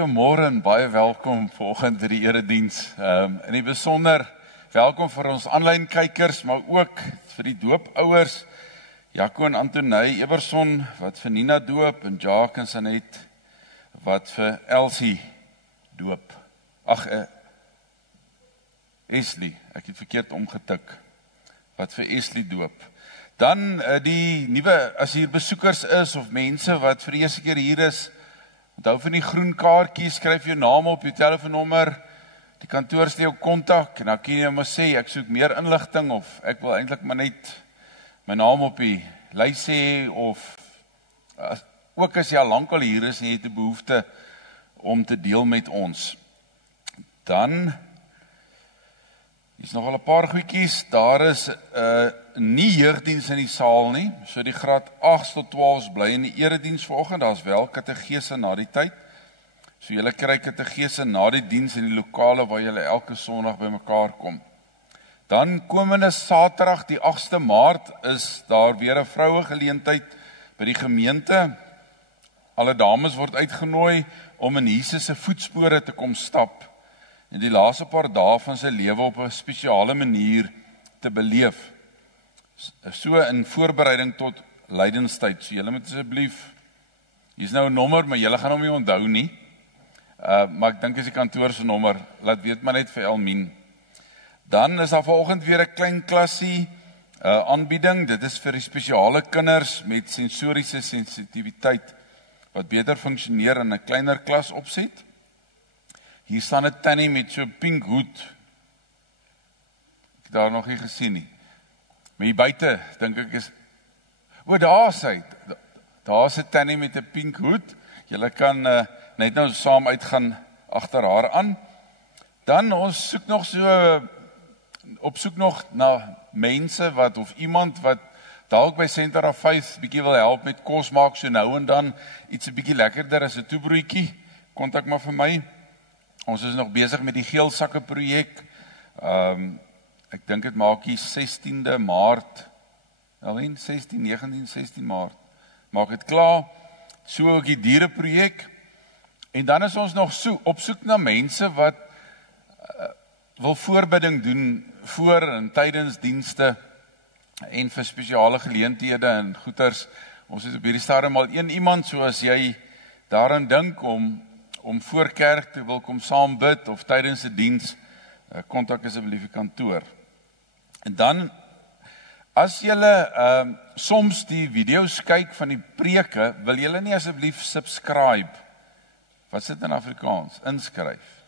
Goeiemôre en baie welkom vanoggend in die erediens. In die besonder welkom vir ons aanlyn kykers, maar ook vir die doopouers. Jaco en Antonie Eberson wat vir Nina doop en Jacques en Sanet wat vir Elsie doop. Esli, ek het verkeerd omgetik. Wat vir Esli doop. Dan die nuwe, as hier besoekers is of mense wat vir die eerste keer hier is, onthou van die groen kaartjie, skryf jou naam op, jou telefoonnommer, die kantoor sê jou kontak, en dan kan jy maar sê, ek soek meer inligting, of ek wil eintlik maar net my naam op die lys sê, of ook as jy al lank al hier is, en jy het die behoefte om te deel met ons. Dan is nogal 'n paar goedjies, daar is nie jeugdiens in die saal nie, so die graad 8 tot 12 bly in die erediens vanoggend, daar is wel kategese na die tyd, so julle kry kategese na die diens in die lokale waar julle elke Sondag by mekaar kom. Dan komende Saterdag die 8de Maart is daar weer 'n vroue geleentheid by die gemeente, alle dames word uitgenooi om in Jesus se voetspore te kom stap, en die laaste paar dae van sy lewe op 'n spesiale manier te beleef. So in voorbereiding tot lydenstyd. So julle moet asseblief, hier is nou 'n nommer, maar julle gaan hom nie onthou nie. Maar ek dink as die kantoor se nommer, laat weet maar net vir Elmien. Dan is daar vanoggend weer 'n klein klassie aanbieding. Dit is vir die spesiale kinders met sensoriese sensitiwiteit wat beter funksioneer in 'n kleiner klas opset. Hier staan 'n tannie met so 'n pink hoed. Ek het daar nog nie gesien nie. Maar hier buite, dink ek is, daar sy, daar is 'n tannie met 'n pink hoed. Julle kan net nou saam uitgaan agter haar aan. Dan ons soek nog so, op soek nog na mense wat, of iemand wat dalk by Center of Faith bietjie wil help met kos maak, so nou en dan iets 'n bietjie lekkerder as 'n toebroodjie. Kontak maar vir my. Ons is nog besig met die geelsakke projek. Ek dink dit maak die 16de Maart, 16, 19, 16 Maart, maak dit klaar. So ook die diereprojek. En dan is ons nog op soek na mense wat wil voorbidding doen voor en tydens dienste en vir spesiale geleenthede en goeters. Ons het op hierdie stadium al een iemand, so as jy daaraan dink om voor kerk te wil kom saam bid of tydens 'n diens, kontak asseblief die kantoor. En dan, as julle soms die video's kyk van die preke, wil julle nie asseblief subscribe, wat sit in Afrikaans, inskryf,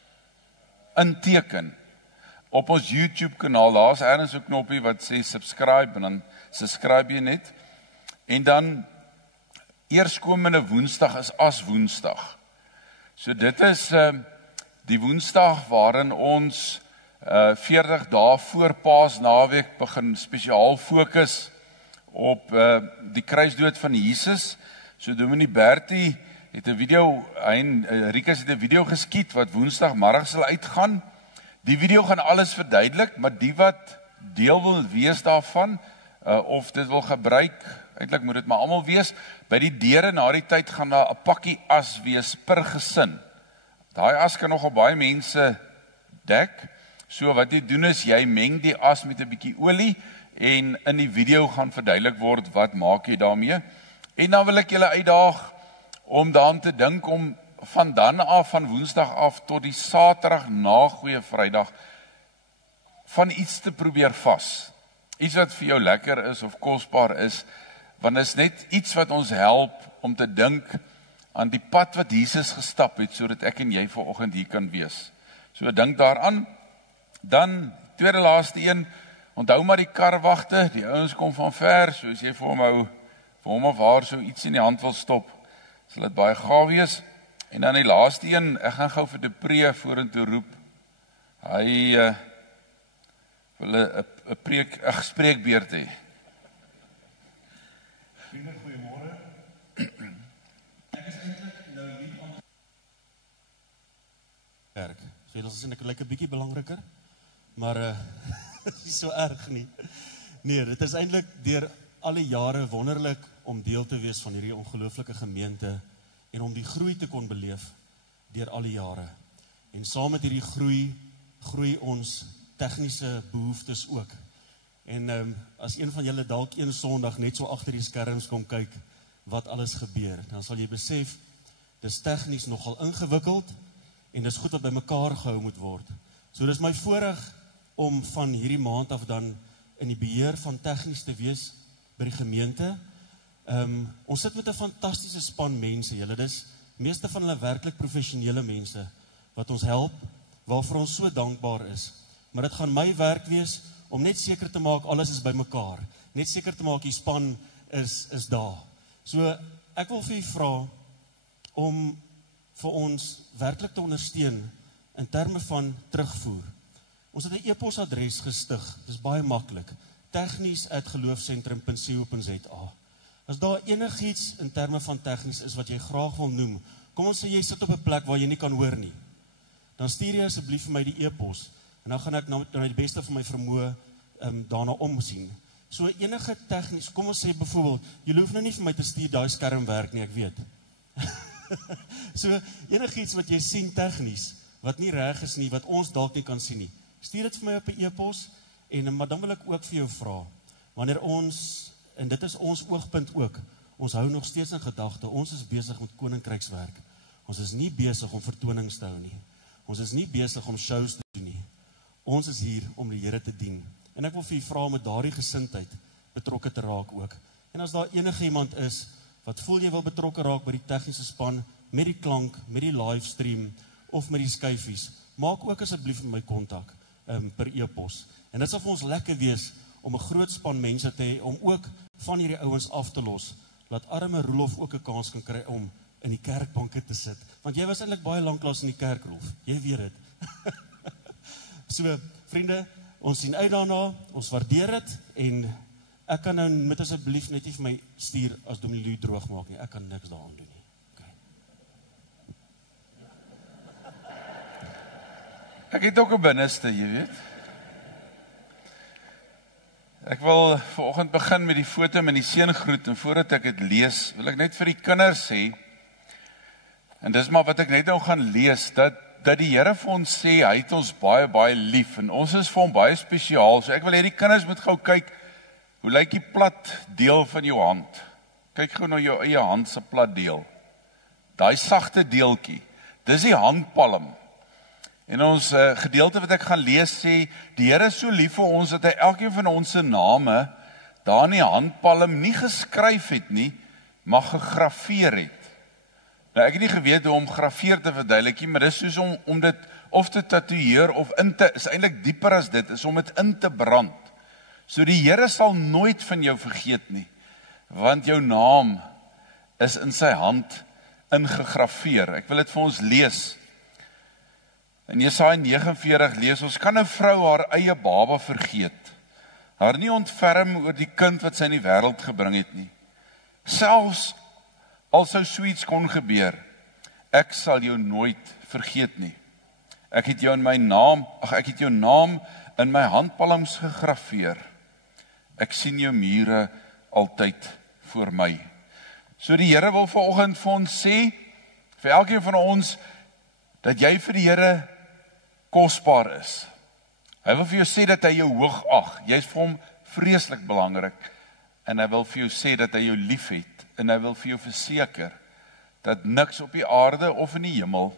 inteken, op ons YouTube kanaal, daar is ergens 'n knoppie wat sê subscribe, en dan subscribe jy net, en dan, eerskomende Woensdag is as Woensdag. So dit is die Woensdag waarin ons 40 dae voor Paasnaweek begin spesiaal fokus op die kruisdood van Jesus. So Dominee Bertie het 'n video, Rikas het 'n video geskiet wat Woensdagmiddag sal uitgaan. Die video gaan alles verduidelik, maar die wat deel wil wees daarvan, of dit wil gebruik, eintlik moet dit maar almal wees, by die deure na die tyd gaan daar 'n pakkie as wees per gesin. Daai as kan nogal baie mense dek, so wat jy doen is, jy meng die as met 'n bietjie olie, en in die video gaan verduidelik word, wat maak jy daarmee, en dan wil ek julle uitdaag, om daaraan te dink, om van dan af, van Woensdag af, tot die Saterdag na Goeie Vrydag, van iets te probeer vas, iets wat vir jou lekker is, of kosbaar is, want is net iets wat ons help, om te dink, aan die pad wat Jesus gestap het, sodat ek en jy vanoggend hier kan wees. So dink daaraan. Dan, tweede laaste een, onthou maar die karwagte, die ouens kom van ver, so as jy vir hom of haar so iets in die hand wil stop, sal dit baie gaaf wees. En dan die laaste een, ek gaan gou vir die Pree vorentoe roep, hy wil 'n spreekbeurt hê. Goeiemôre. Ek is eintlik nou nie om kerk. So dit is net 'n bietjie belangriker, maar dit is so erg nie. Nee, dit is eintlik deur alle jare wonderlik om deel te wees van hierdie ongelooflike gemeente en om die groei te kon beleef deur al die jare. En saam met hierdie groei ons tegniese behoeftes ook. En as een van julle dalk een Sondag net so agter die skerms kom kyk wat alles gebeur, dan sal jy besef, dis tegnies nogal ingewikkeld en dis goed wat by mekaar gehou moet word. So dis my voorreg om van hierdie maand af dan in die beheer van tegnies te wees by die gemeente. Ons sit met 'n fantastiese span mense, julle, dis meeste van hulle werklik professionele mense wat ons help, waarvoor ons so dankbaar is. Maar dit gaan my werk wees om net seker te maak alles is by mekaar, net seker te maak die span is daar. So ek wil vir u vra om vir ons werklik te ondersteun in terme van terugvoer. Ons het 'n e-posadres gestig, dis baie maklik, tegnies@geloofsentrum.co.za. As daar enigiets in terme van tegnies is wat jy graag wil noem, kom ons sê jy sit op 'n plek waar jy nie kan hoor nie, dan stuur jy asseblief vir my die e-pos, en dan gaan ek na die beste van my vermoë daarna omsien. So enige tegnies, kom ons sê byvoorbeeld, jy hoef nou nie vir my te stuur daai skerm werk nie, ek weet. So enigiets wat jy sien tegnies, wat nie reg is nie, wat ons dalk nie kan sien nie, stuur dit vir my op 'n e-pos, maar dan wil ek ook vir jou vra, wanneer ons, en dit is ons oogpunt ook, ons hou nog steeds in gedagte, ons is besig met koninkrykswerk, ons is nie besig om vertonings te hou nie, ons is nie besig om shows te doen nie, ons is hier om die Here te dien, en ek wil vir u vra om met daardie gesindheid betrokke te raak ook, en as daar enige iemand is, wat voel jy wil betrokke raak by die tegniese span, met die klank, met die livestream, of met die skyfies, maak ook asseblief met my kontak, per e-pos, en dit sal vir ons lekker wees, om 'n groot span mense te hê, om ook van hierdie ouens af te los, laat arme Roelof ook 'n kans kan kry om in die kerkbanke te sit, want jy was eintlik baie lanklaas in die kerk, Rolf, jy weet dit. So, vriende, ons sien uit daarna, ons waardeer dit, en ek kan nou met asseblief net nie vir my stuur as Dominee Louis droog maak nie, ek kan niks daaraan doen nie. Okay. Ek het ook 'n binneste, jy weet. Ek wil vanoggend begin met die foto met die seëngroet, en voordat ek dit lees, wil ek net vir die kinders sê, en dis maar wat ek net nou gaan lees, dat die Here vir ons sê, hy het ons baie, baie lief, en ons is vir hom baie spesiaal, so ek wil hê die kinders moet gou kyk, hoe lyk die plat deel van jou hand? Kyk gou na jou eie hand se plat deel. Daai sagte deeltjie, dis die handpalm. En ons gedeelte wat ek gaan lees sê, die Here is so lief vir ons, dat hy elkeen van ons se name, daar in die handpalm nie geskryf het nie, maar gegraveer het. Nou ek het nie geweet hoe om graveer te verduidelik nie, maar dis soos om dit of te tatoeëer, of is eintlik dieper as dit, is om dit in te brand. So die Here sal nooit van jou vergeet nie, want jou naam is in sy hand ingegraveer. Ek wil dit vir ons lees. In Jesaja 49 lees ons, kan 'n vrou haar eie baba vergeet, haar nie ontferm oor die kind wat sy in die wêreld gebring het nie. Selfs al sou so iets kon gebeur, ek sal jou nooit vergeet nie. Ek het jou naam in my handpalms gegraveer. Ek sien jou mure altyd voor my. So die Here wil vanoggend vir ons sê, vir elkeen van ons, dat jy vir die Here kosbaar is. Hy wil vir jou sê dat hy jou hoog ag. Jy is vir hom vreeslik belangrik, en hy wil vir jou sê dat hy jou lief het, en hy wil vir jou verseker, dat niks op die aarde of in die hemel,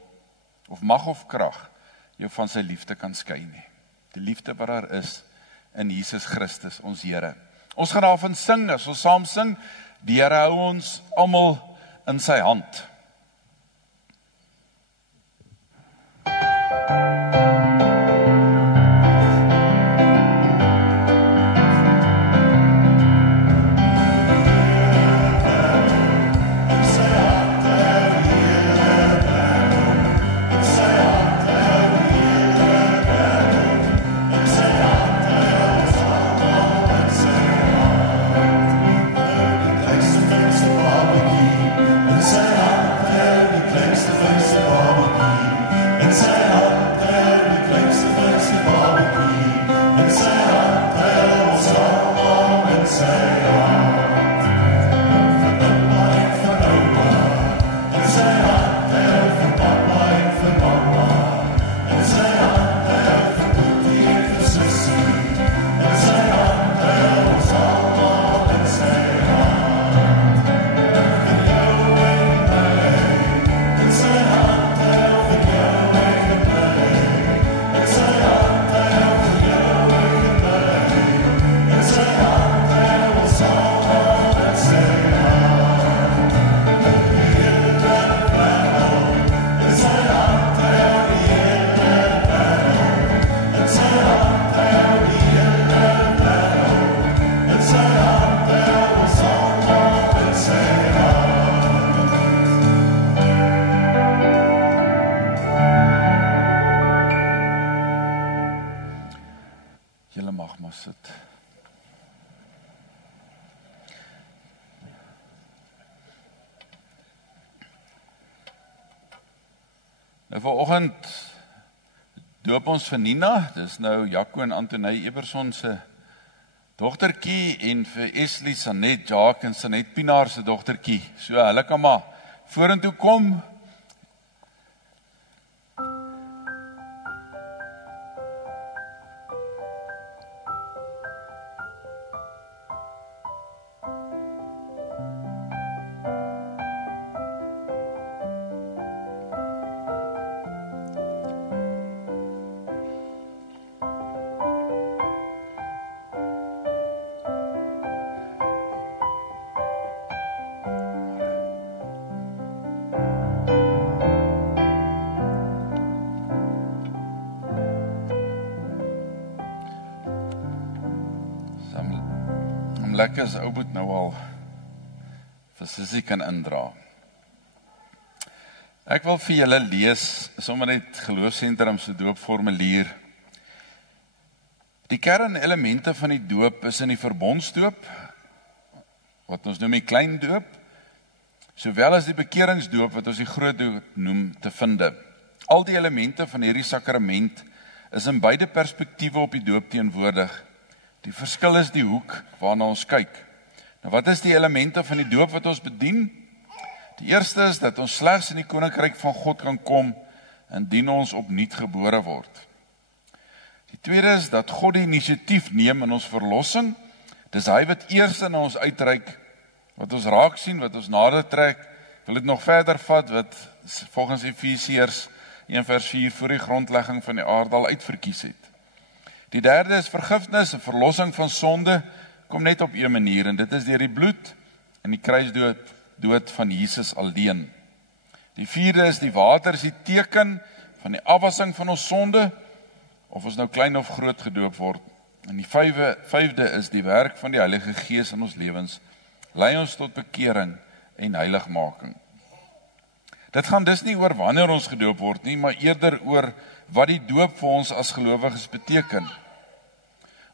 of mag of krag, jou van sy liefde kan skei nie. Die liefde wat daar is, in Jesus Christus, ons Here. Ons gaan daarvan sing, as ons saam sing, die Here hou ons almal in sy hand. Vanoggend doop ons vir Nina, dis nou Jaco en Antonie Eberson se dogtertjie en vir Eslie, Sanet, Jacques en Sanet Pinaar se dogtertjie. So hulle kan maar vorentoe kom. Lekker as ou moet nou al vir Sissie kan indra. Ek wil vir julle lees, sommer net Geloofsentrum se doopformulier. Die kernelemente van die doop is in die verbondsdoop, wat ons noem die klein doop, sowel as die bekeringsdoop wat ons die groot doop noem te vinde. Al die elemente van hierdie sakrament is in beide perspektiewe op die doop teenwoordig. Die verskil is die hoek waarna ons kyk. Nou wat is die elemente van die doop wat ons bedien? Die eerste is dat ons slegs in die koninkryk van God kan kom indien ons opnuut gebore word. Die tweede is dat God die inisiatief neem in ons verlossing. Dis hy wat eers na ons uitreik, wat ons raak sien, wat ons nader trek. Ek wil dit nog verder vat wat volgens Efesiërs 1:4 voor die grondlegging van die aarde al uitverkies het. Die derde is vergifnis en verlossing van sonde, kom net op een manier, en dit is deur die bloed en die kruisdood van Jesus alleen. Die vierde is die water, is die teken van die afwassing van ons sonde, of ons nou klein of groot gedoop word. En die vyfde is die werk van die Heilige Gees in ons lewens, lei ons tot bekering en heiligmaking. Dit gaan dus nie oor wanneer ons gedoop word nie, maar eerder oor wat die doop vir ons as gelowiges beteken.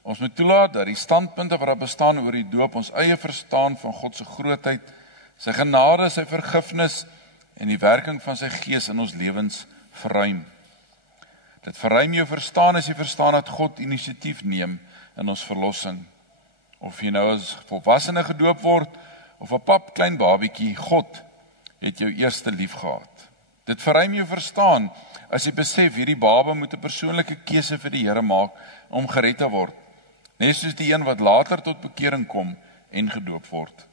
Ons moet toelaat dat die standpunte wat daar bestaan oor die doop ons eie verstaan van God se grootheid, sy genade, sy vergifnis en die werking van sy Gees in ons lewens verruim. Dit verruim jou verstaan as jy verstaan dat God inisiatief neem in ons verlossing. Of jy nou as volwassene gedoop word of 'n pap klein babietjie, God het jou eerste lief gehad. Dit verruim jou verstaan as jy besef hierdie baba moet 'n persoonlike keuse vir die Here maak om gered te word. Net soos die een wat later tot bekering kom en gedoop word.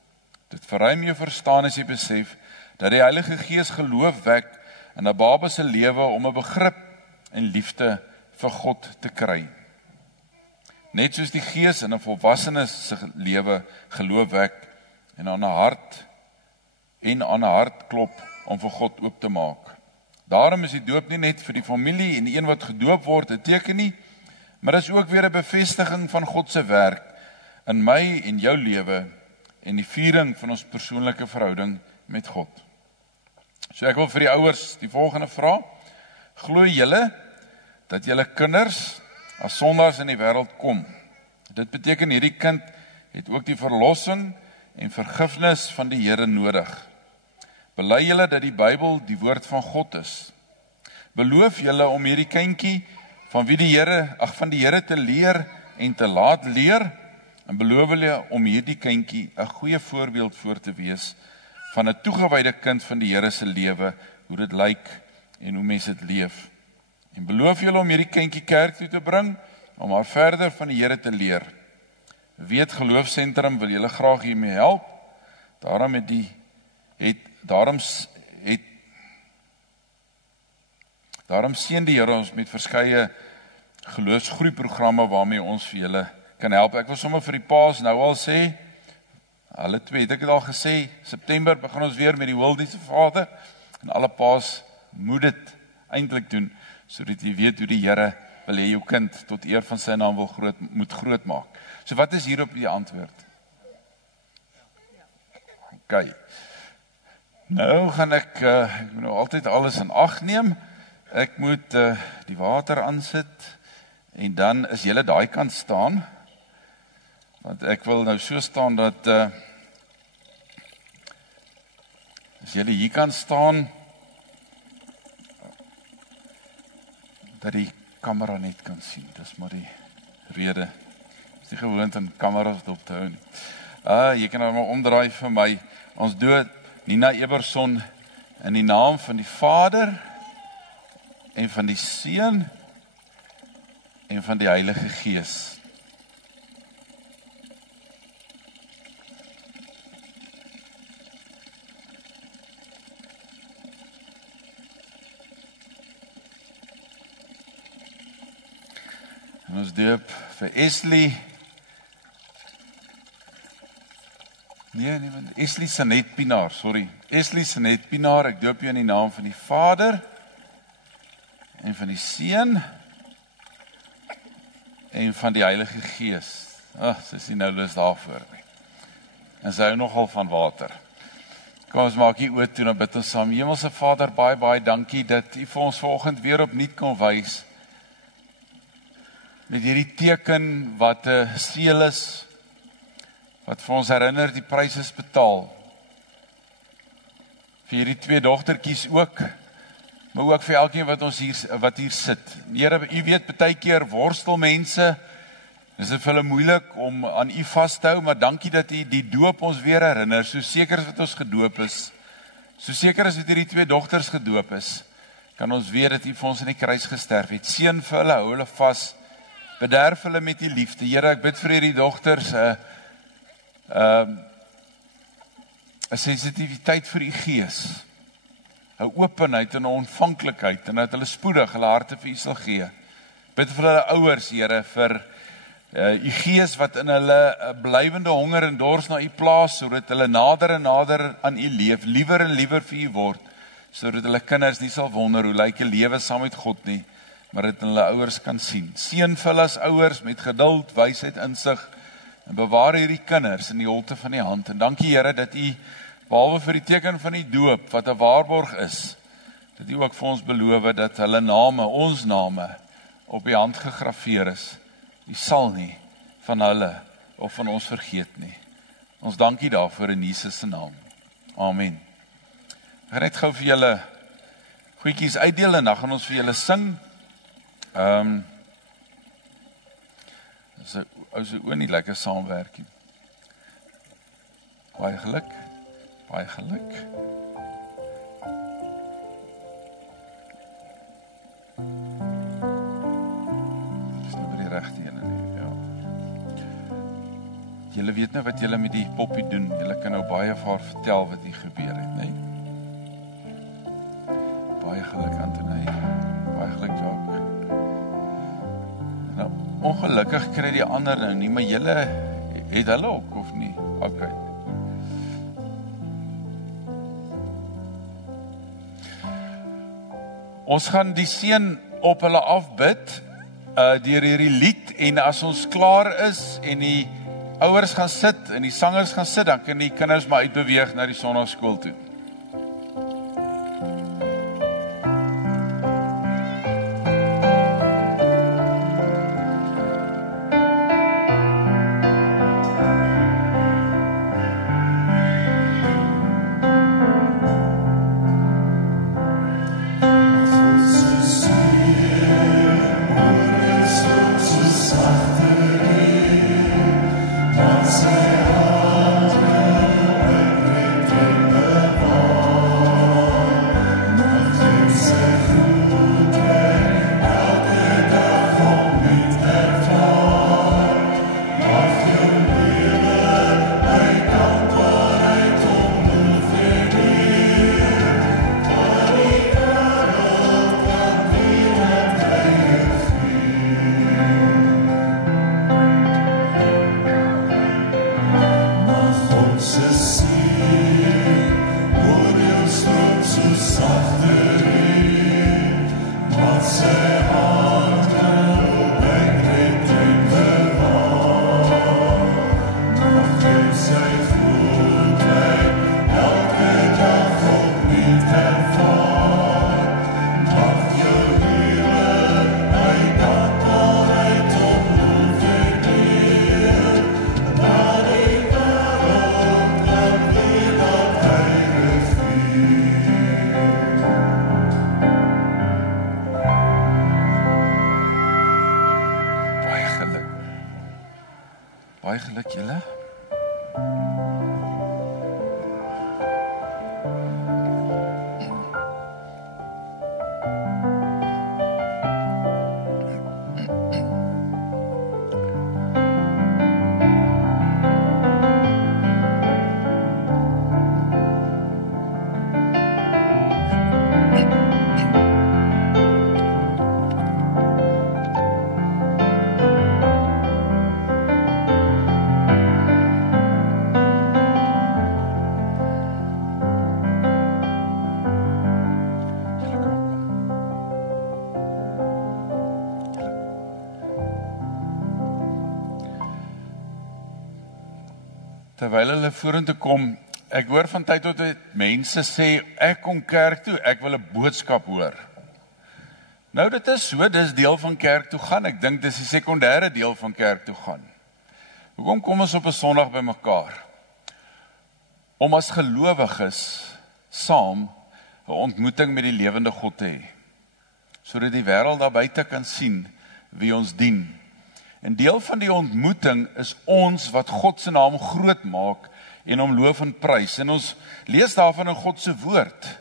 Dit verruim jou verstaan as jy besef dat die Heilige Gees geloof wek in 'n baba se lewe om 'n begrip en liefde vir God te kry. Net soos die Gees in 'n volwassene se lewe geloof wek en aan 'n hart klop om vir God oop te maak. Daarom is die doop nie net vir die familie en die een wat gedoop word 'n teken nie, maar dit is ook weer 'n bevestiging van God se werk in my en jou lewe en die viering van ons persoonlike verhouding met God. So ek wil vir die ouers die volgende vra: glo julle dat julle kinders as sondaars in die wêreld kom? Dit beteken hierdie kind het ook die verlossing en vergifnis van die Here nodig. Bely julle dat die Bybel die woord van God is? Beloof julle om hierdie kindjie van die Here te leer en te laat leer? En beloof julle om hierdie kindjie 'n goeie voorbeeld voor te wees van 'n toegewyde kind van die Here se lewe, hoe dit lyk en hoe mense dit leef? En beloof julle om hierdie kindjie kerk toe te bring om haar verder van die Here te leer? Weet Geloofsentrum wil julle graag hiermee help. Daarom seën die Here ons met verskeie geloofsgroeiprogramme waarmee ons vir julle kan help. Ek wil sommer vir die paas nou al sê, hulle twee het ek het al gesê, September begin ons weer met die Wildiese Vader, en alle paas moet dit eintlik doen, sodat jy weet hoe die Here wil hê jou kind tot eer van sy naam moet groot maak. So wat is hierop die antwoord? OK. Nou gaan ek moet nou altyd alles in ag neem. Ek moet die water aansit en dan is julle daai kant staan. Want ek wil nou so staan dat as julle hier kan staan, dat die kamera net kan sien. Dis maar die rede. Is nie gewoond aan kameras dop te hou nie. Jy kan nou maar omdraai vir my. Ons dood Nina Eberson in die naam van die Vader en van die Seun en van die Heilige Gees. En ons doop vir Esli. Esli Sanet Pinaar, sorry. Esli Sanet Pinaar, ek doop jou in die naam van die Vader en van die Seun en van die Heilige Gees. Sy is nie nou lus daarvoor nie. En sy hou nogal van water. Kom ons maak hier oor toe, dan bid ons saam. Hemelse Vader, baie, baie dankie dat U vir ons vanoggend weer opnuut kon wys met hierdie teken wat 'n seël is, wat vir ons herinner die prys is betaal. Vir hierdie 2 dogtertjies ook, maar ook vir elkeen wat hier sit. Here, U weet, baie keer worstel mense, is dit vir hulle moeilik om aan U vas te hou, maar dankie dat U die doop ons weer herinner, so seker as wat ons gedoop is, so seker as wat hierdie 2 dogters gedoop is, kan ons weet dat U vir ons in die kruis gesterf het. Seën vir hulle, hou hulle vas, bederf hulle met die liefde. Here, ek bid vir hierdie dogters 'n sensitiwiteit vir U Gees, 'n openheid en 'n ontvanklikheid, en dat hulle spoedig hulle harte vir U sal gee. Bid vir hulle ouers, Here, vir U Gees wat in hulle 'n blywende honger en dors na U plaas, sodat hulle nader en nader aan U leef, liewer en liewer vir U word, sodat hulle kinders nie sal wonder hoe lyk 'n lewe saam met God nie, maar dit hulle ouers kan sien. Seën vir hulle as ouers met geduld, wysheid, insig, en bewaar hierdie kinders in die holte van die hand. En dankie Here dat U, behalwe vir die teken van die doop, wat 'n waarborg is, dat U ook vir ons beloof dat hulle name, ons name, op die hand gegraveer is. U sal nie van hulle of van ons vergeet nie. Ons dankie daarvoor in Jesus se naam. Amen. Ek gaan net gou vir julle goedjies uitdeel en dan gaan ons vir julle sing. As ou nie lekker saamwerk nie. Baie geluk. Baie geluk. Dis nou by die regte ene nie, ja. Julle weet nou wat julle met die poppie doen. Julle kan nou baie vir haar vertel wat hier gebeur het, nee? Baie geluk, Antonie. Baie geluk, Jacques. Nou, ongelukkig kry die ander nou nie, maar julle het hulle ook, of nie? Okay. Ons gaan die seën op hulle afbid, deur hierdie lied, en as ons klaar is, en die ouers gaan sit, en die sangers gaan sit, dan kan die kinders maar uitbeweeg na die sonnaarskool toe. Say Kyk julle. Terwyl hulle vorentoe kom, ek hoor van tyd tot tyd mense sê, ek kom kerk toe, ek wil 'n boodskap hoor. Nou dit is so, dis deel van kerk toe gaan, ek dink dis die sekondêre deel van kerk toe gaan. Hoekom kom ons op 'n Sondag by mekaar? Om as gelowiges saam 'n ontmoeting met die lewende God te hê, sodat die wêreld daar buite kan sien wie ons dien. En deel van die ontmoeting is ons wat God se naam groot maak en hom loof en prys. En ons lees daarvan in God se woord,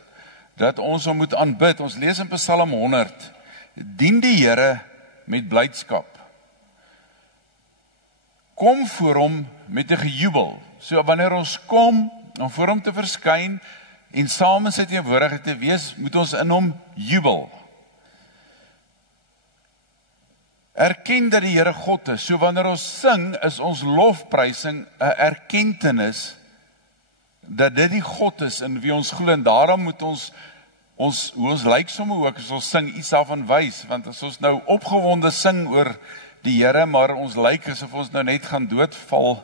dat ons hom moet aanbid. Ons lees in Psalm 100, dien die Here met blydskap. Kom voor hom met 'n gejubel. So wanneer ons kom om voor hom te verskyn en saam in sy teenwoordigheid te wees, moet ons in hom jubel. Erken dat die Here God is. So wanneer ons sing, is ons lofprysing 'n erkentenis dat dit die God is in wie ons glo. En daarom moet ons hoe ons lyk sommer ook as ons sing iets daarvan wys, want as ons nou opgewonde sing oor die Here, maar ons lyk asof ons nou net gaan doodval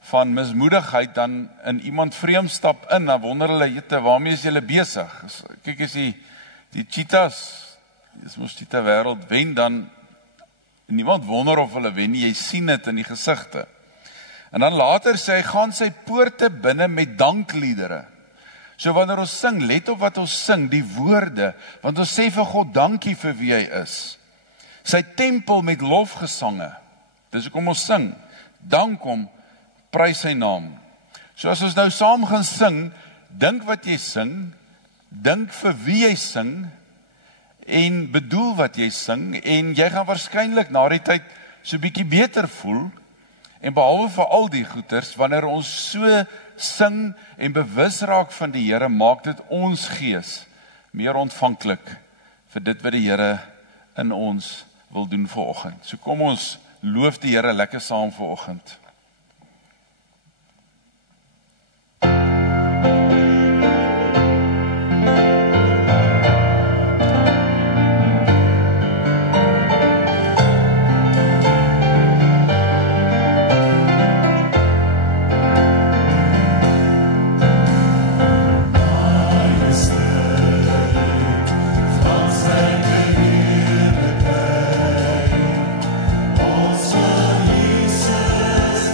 van mismoedigheid, dan in iemand vreemd stap in, dan wonder hulle, jette, waarmee is julle besig? Kyk, as die cheetahs, dis mos cheetah wêreld wen, dan niemand wonder of hulle wen nie, jy sien dit in die gesigte. En dan later sê hy, gaan sy poorte binne met dankliedere. So wanneer ons sing, let op wat ons sing, die woorde, want ons sê vir God dankie vir wie hy is. Sy tempel met lofgesange, dis hoekom ons sing, dank hom, prys sy naam. So as ons nou saam gaan sing, dink wat jy sing, dink vir wie jy sing, en bedoel wat jy sing, en jy gaan waarskynlik na die tyd so bietjie beter voel, en behalwe vir al die goeters, wanneer ons so sing en bewus raak van die Here, maak dit ons gees meer ontvanklik vir dit wat die Here in ons wil doen vanoggend. So kom ons loof die Here lekker saam vanoggend. Jesus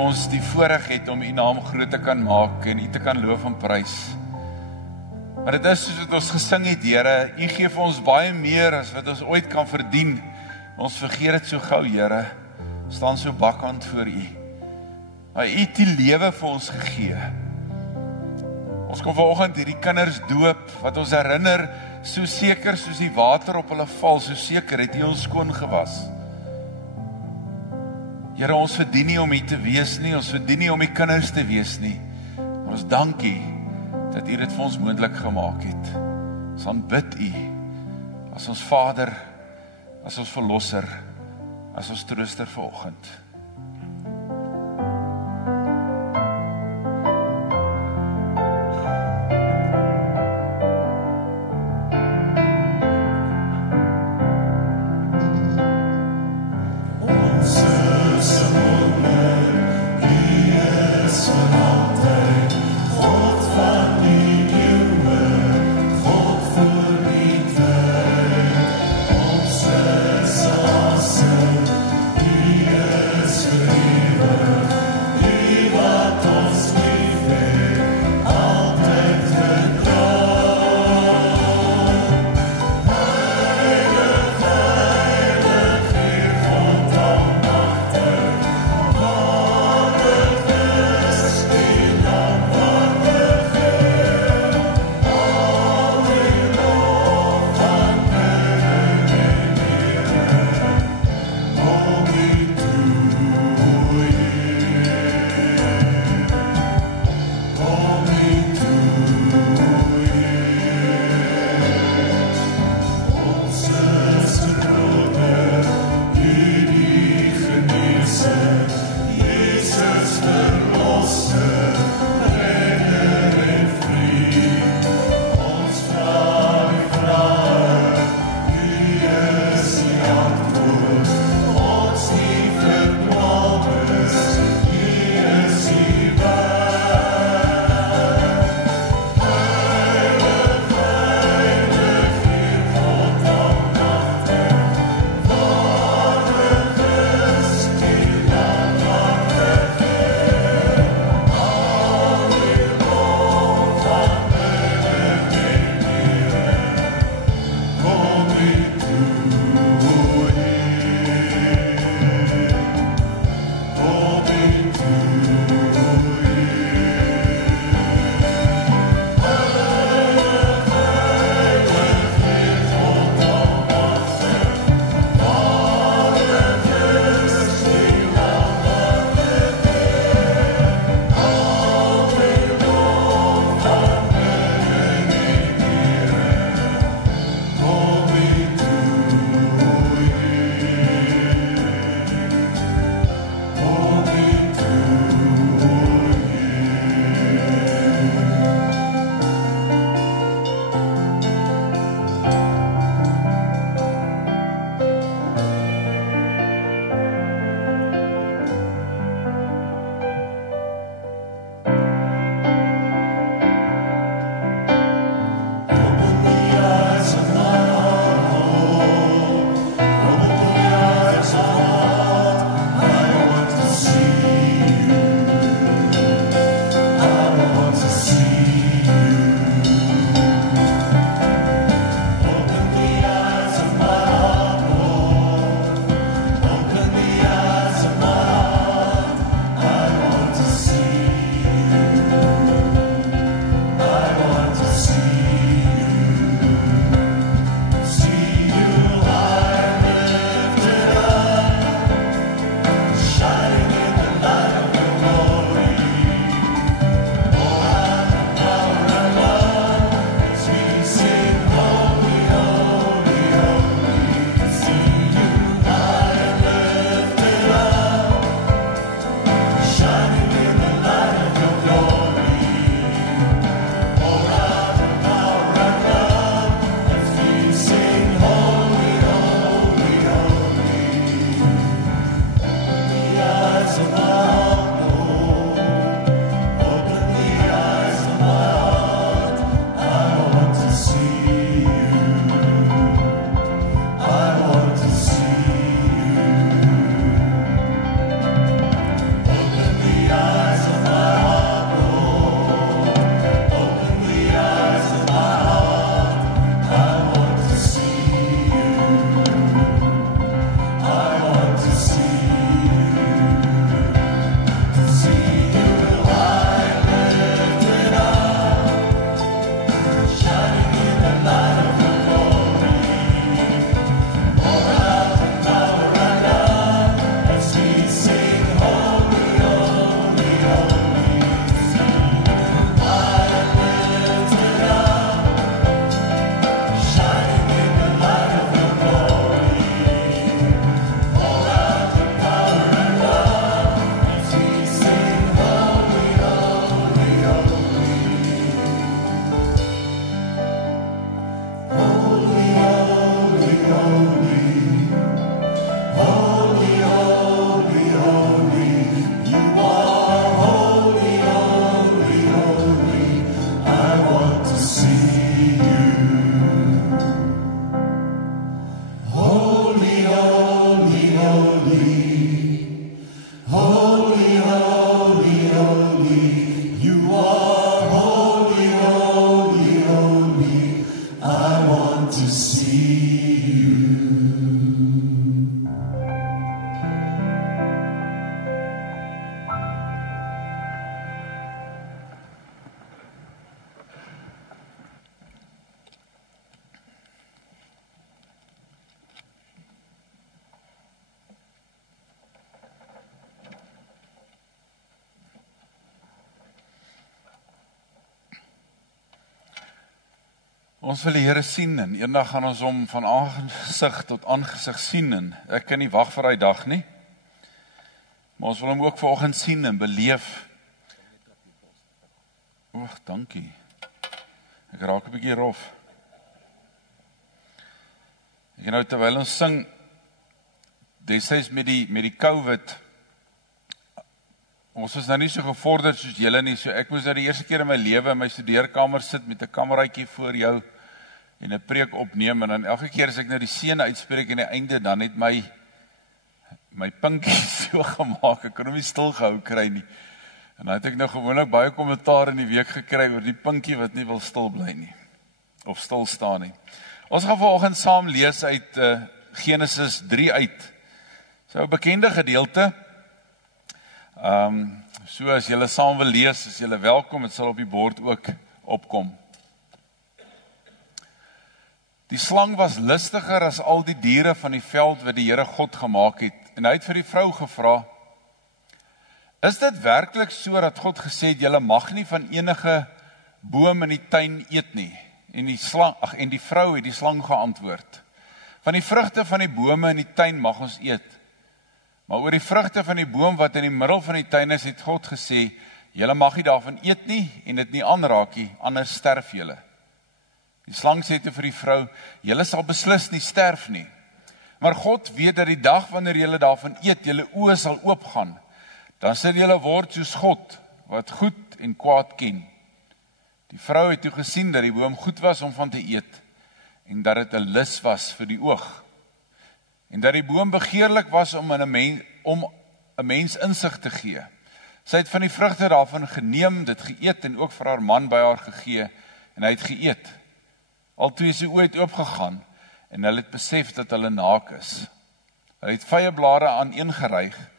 ons die voorreg het om U naam groot te kan maak en U te kan loof en prys. Maar dit is soos wat ons gesing het, Here, U gee vir ons baie meer as wat ons ooit kan verdien. Ons vergeet dit so gou, Here, staan so bakkant voor U. Maar U het die lewe vir ons gegee. Ons kom vanoggend hierdie kinders doop, wat ons herinner, so seker soos die water op hulle val, so seker het U ons skoon gewas. Here, ons verdien nie om U te wees nie, ons verdien nie om U kinders te wees nie, maar ons dank U, dat U dit vir ons moontlik gemaak het. Ons aanbid U, as ons Vader, as ons Verlosser, as ons Trooster vanoggend. Ons wil die Here sien en eendag gaan ons hom van aangesig tot aangesig sien en ek kan nie wag vir daai dag nie. Maar ons wil hom ook vanoggend sien en beleef. Dankie. Ek raak 'n bietjie rof. Ek nou terwyl ons sing, destyds met die COVID, ons was nou nie so gevorderd soos julle nie, so ek moes nou die eerste keer in my lewe in my studeerkamer sit met 'n kameraitjie voor jou en 'n preek opneem, en dan elke keer as ek nou die seën uitspreek aan die einde, dan het my pinkie so gemaak, ek kon hom nie stil gehou kry nie. En dan het ek nou gewoonlik baie kommentaar in die week gekry oor die pinkie wat nie wil stil bly nie, of stil staan nie. Ons gaan vanoggend saam lees uit Genesis 3 uit. So 'n bekende gedeelte. So as julle saam wil lees, is julle welkom, dit sal op die bord ook opkom. Die slang was listiger as al die diere van die veld wat die Here God gemaak het, en hy het vir die vrou gevra, is dit werklik so dat God gesê het, julle mag nie van enige boom in die tuin eet nie? En die vrou het die slang geantwoord, van die vrugte van die bome in die tuin mag ons eet, maar oor die vrugte van die boom wat in die middel van die tuin is, het God gesê, julle mag nie daarvan eet nie, en dit nie aanraak nie, anders sterf julle. Die slang sê toe vir die vrou, julle sal beslis nie sterf nie, maar God weet dat die dag wanneer julle daarvan eet, julle oë sal oopgaan, dan sal julle word soos God, wat goed en kwaad ken. Die vrou het toe gesien dat die boom goed was om van te eet, en dat dit 'n lus was vir die oog, en dat die boom begeerlik was om 'n mens insig te gee. Sy het van die vrugte daarvan geneem, dit geëet, en ook vir haar man by haar gegee, en hy het geëet. Altoe sy oë het oopgegaan, en hulle het besef dat hulle naak is. Hulle het vyeblare aaneengeryg,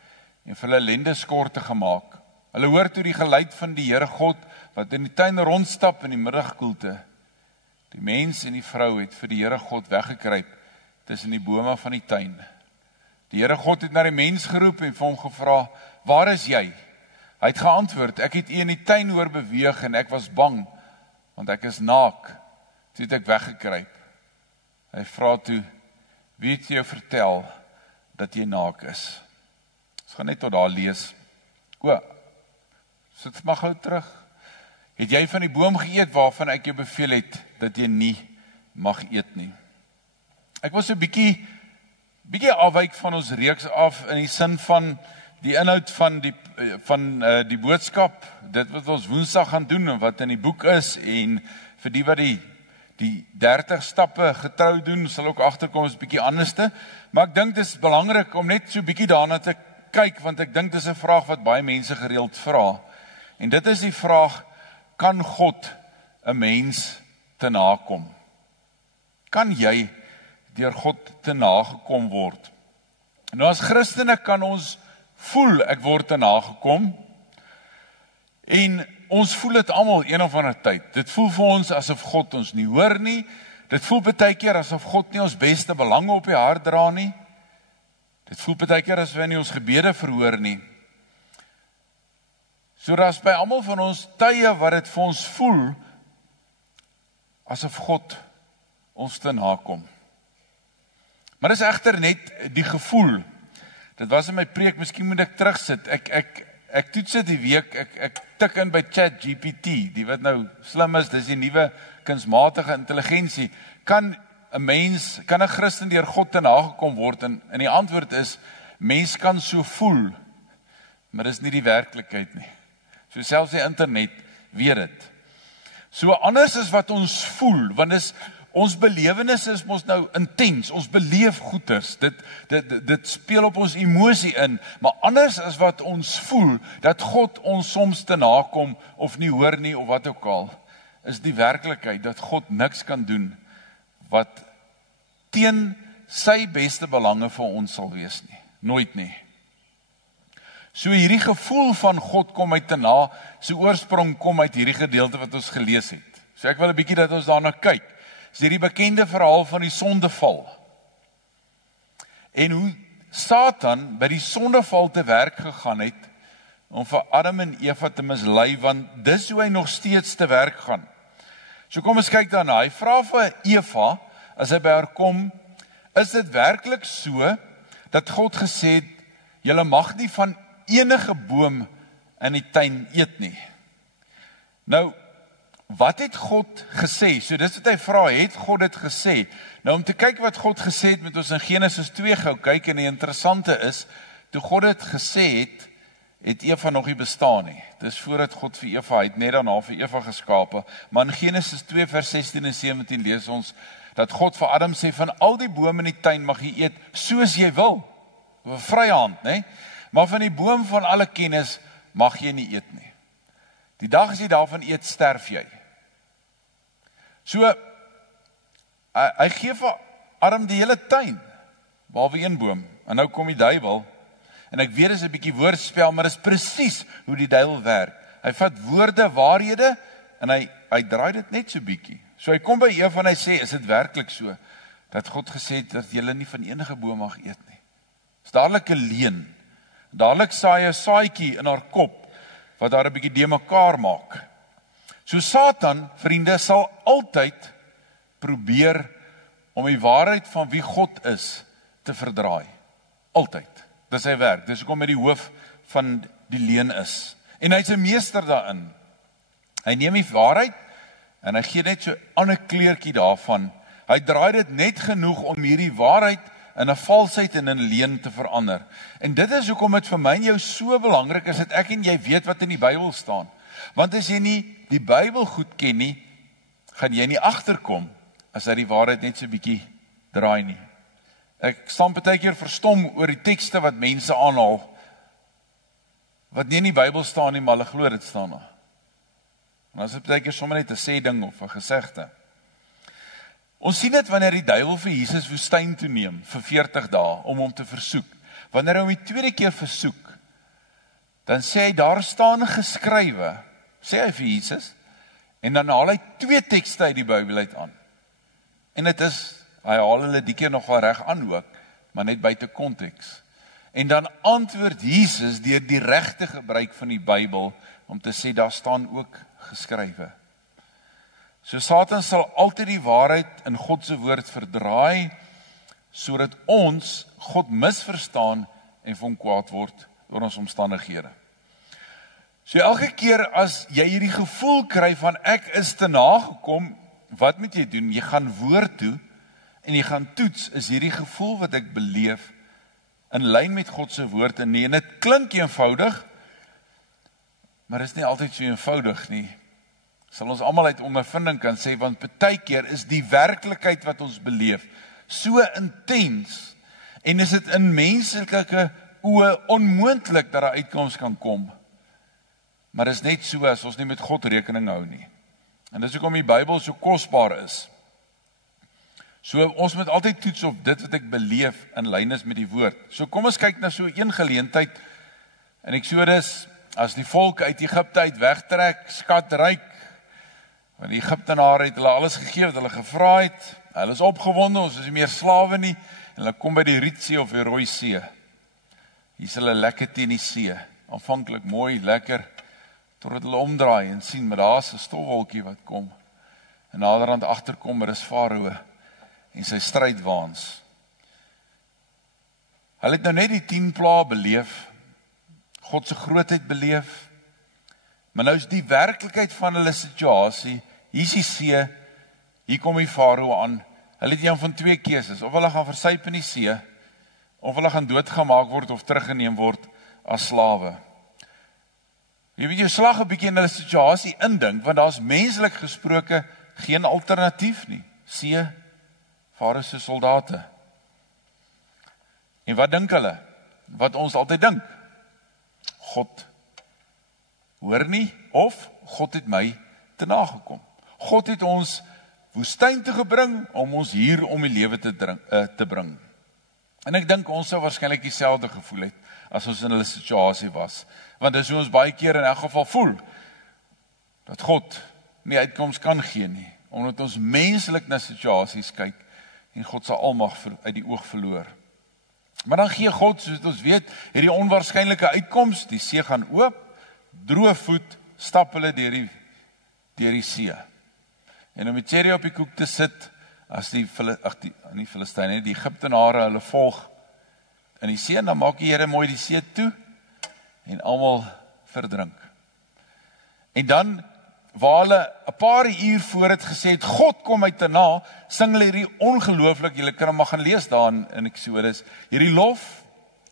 en vir hulle lendeskorte gemaak. Hulle hoor toe die geluid van die Here God, wat in die tuin rondstap in die middagkoelte. Die mens en die vrou het vir die Here God weggekruip tussen die bome van die tuin. Die Here God het na die mens geroep en vir hom gevra, waar is jy? Hy het geantwoord, ek het u in die tuin hoor beweeg en ek was bang, want ek is naak. Toe het ek weggekruip. Hy vra toe, wie het jou vertel dat jy naak is? Ons gaan net tot daar lees. Sit maar gou terug. Het jy van die boom geëet waarvan ek jou beveel het, dat jy nie mag eet nie? Ek was so bietjie afwyk van ons reeks af, in die sin van die inhoud van die boodskap, dit wat ons Woensdag gaan doen, en wat in die boek is, en vir die wat die 30 stappe getrou doen, sal ook agterkom is bietjie anderste, maar ek dink dit is belangrik om net so bietjie daarna te kyk, want ek dink dit is 'n vraag wat baie mense gereeld vra, en dit is die vraag, kan God 'n mens te nakom? Kan jy deur God te nagekom word? Nou as Christene kan ons voel, ek word te nagekom, en ons voel dit almal een of ander tyd. Dit voel vir ons asof God ons nie hoor nie, dit voel baie keer asof God nie ons beste belange op die hart dra nie, dit voel baie keer asof hy nie ons gebede verhoor nie. So daar's by almal van ons tye wat dit vir ons voel asof God ons te nakom. Maar dis egter net die gevoel. Dit was in my preek, miskien moet ek terugsit. Ek toets dit die week, ek tik in by ChatGPT, die wat nou slim is, dis die nuwe kunsmatige intelligensie. Kan 'n Christen deur God te nagekom word? En die antwoord is, mens kan so voel, maar dis nie die werklikheid nie. So selfs die internet weet dit. So anders is wat ons voel, want ons belewenis is mos nou intens, ons beleef goeders, dit speel op ons emosie in, maar anders is wat ons voel, dat God ons soms te nakom, of nie hoor nie, of wat ook al, is die werklikheid, dat God niks kan doen, wat teen sy beste belange vir ons sal wees nie, nooit nie. So hierdie gevoel van God kom uit te na, sy oorsprong kom uit hierdie gedeelte wat ons gelees het. So ek wil 'n bietjie dat ons daarna kyk. Dis hierdie bekende verhaal van die sondeval. En hoe Satan by die sondeval te werk gegaan het, om vir Adam en Eva te mislei, want dis hoe hy nog steeds te werk gaan. So kom ons kyk daarna. Hy vra vir Eva, as hy by haar kom, is dit werklik so, dat God gesê het, julle mag nie van enige boom in die tuin eet nie. Nou, wat het God gesê? So dis wat hy vra, het God dit gesê? Nou om te kyk wat God gesê het, met ons in Genesis 2 gou kyk, en die interessante is, toe God dit gesê het, het Eva nog nie bestaan nie. Dis voordat God vir Eva, hy het net daarna vir Eva geskape, maar in Genesis 2 vers 16 en 17 lees ons, dat God vir Adam sê, van al die bome in die tuin mag jy eet, soos jy wil, vrye hand, nee? Maar van die boom van alle kennis, mag jy nie eet nie. Die dag as jy daarvan eet, sterf jy. So, hy gee vir Adam die hele tuin, behalwe een boom, en nou kom die duiwel, en ek weet is 'n bietjie woordspel, maar dis presies hoe die duiwel werk. Hy vat woorde, waarhede, en hy draai dit net so bietjie. So hy kom by Eva en hy sê, is dit werklik so, dat God gesê het, dat julle nie van enige boom mag eet nie. Dis dadelik 'n leuen. Dadelik saai 'n saadjie in haar kop, wat daar 'n bietjie de mekaar maak. So Satan, vriende, sal altyd probeer om die waarheid van wie God is te verdraai. Altyd. Dis sy werk. Dis hoekom hy die hoof van die leuen is. En hy's 'n meester daarin. Hy neem die waarheid en hy gee net so 'n ander kleurtjie daarvan. Hy draai dit net genoeg om hierdie waarheid in 'n valsheid en 'n leuen te verander. En dit is hoekom dit vir my en jou so belangrik is, dat ek en jy weet wat in die Bybel staan. Want as jy nie die Bybel goed ken nie, gaan jy nie agterkom as hy die waarheid net so bietjie draai nie. Ek staan baie keer verstom oor die tekste wat mense aanhaal, wat nie in die Bybel staan nie, maar hulle glo dit staan daar. En as dit baie keer sommer net 'n sê ding of 'n gesegde. Ons sien dit wanneer die duiwel vir Jesus woestyn toe neem vir 40 dae om hom te versoek. Wanneer hy hom die tweede keer versoek, dan sê hy, daar staan geskrywe, sê hy vir Jesus, en dan haal hy 2 tekste uit die Bybel uit aan. En dit is, hy haal hulle die keer nogal reg aan ook, maar net buite konteks. En dan antwoord Jesus deur die regte gebruik van die Bybel, om te sê, daar staan ook geskrywe. So Satan sal altyd die waarheid in God se woord verdraai, sodat ons God misverstaan en vir hom kwaad word oor ons omstandighede. So elke keer as jy hierdie gevoel kry van ek is te nagekom, wat moet jy doen? Jy gaan woord toe en jy gaan toets, is hierdie gevoel wat ek beleef in lyn met God se woord en nie. En dit klink eenvoudig, maar dit is nie altyd so eenvoudig nie. Sal ons almal uit ondervinding kan sê, want partykeer is die werklikheid wat ons beleef so intens, en is dit in menslike oë onmoontlik dat 'n uitkoms kan kom. Maar dit is net so as ons nie met God rekening hou nie. En dis hoekom die Bybel so kosbaar is. So ons moet altyd toets of dit wat ek beleef in lyn is met die woord. So kom ons kyk na so 'n geleentheid in Eksodus, as die volk uit Egipte uit wegtrek, skatryk, want die Egiptenare het hulle alles gegee wat hulle gevra het. Hulle is opgewonde, ons is nie meer slawe nie, en hulle kom by die Rietsee of die Rooi See. Hier is hulle lekker teen die see, aanvanklik mooi, lekker, totdat hulle omdraai en sien, maar daar is 'n stofwolkie wat kom, en naderhand agterkom, maar dis Farao en sy strydwaans. Hulle het nou net die 10 plaae beleef, God se grootheid beleef, maar nou is die werklikheid van hulle situasie, hier is die see, hier kom die Farao aan, hulle het een van 2 keuses, of hulle gaan versuip in die see, of hulle gaan doodgemaak word of teruggeneem word as slawe. Jy moet jou slag 'n bietjie in hulle situasie indink, want daar's menslik gesproke geen alternatief nie. See, Farao se soldate. En wat dink hulle? Wat ons altyd dink? God hoor nie, of God het my te nagekom. God het ons woestyn toe gebring om ons hier om die lewe te bring. En ek dink ons sou waarskynlik dieselfde gevoel het as ons in hulle situasie was. Want dis hoe ons baie keer in elk geval voel, dat God nie uitkoms kan gee nie, omdat ons menslik na situasies kyk en God se almag uit die oog verloor. Maar dan gee God, soos ons weet, hierdie onwaarskynlike uitkoms, die see gaan oop, droë voet stap hulle deur die see. En om die cherry op die koek te sit, as die Filistyne, die Egiptenare hulle volg in die see, dan maak die Here mooi die see toe, en almal verdrink. En dan, waar hulle 'n paar uur voor het gesê het, God kom uit daarna, sing hulle hierdie ongelooflik, julle kan hom maar gaan lees daar in Exodus, hierdie lof,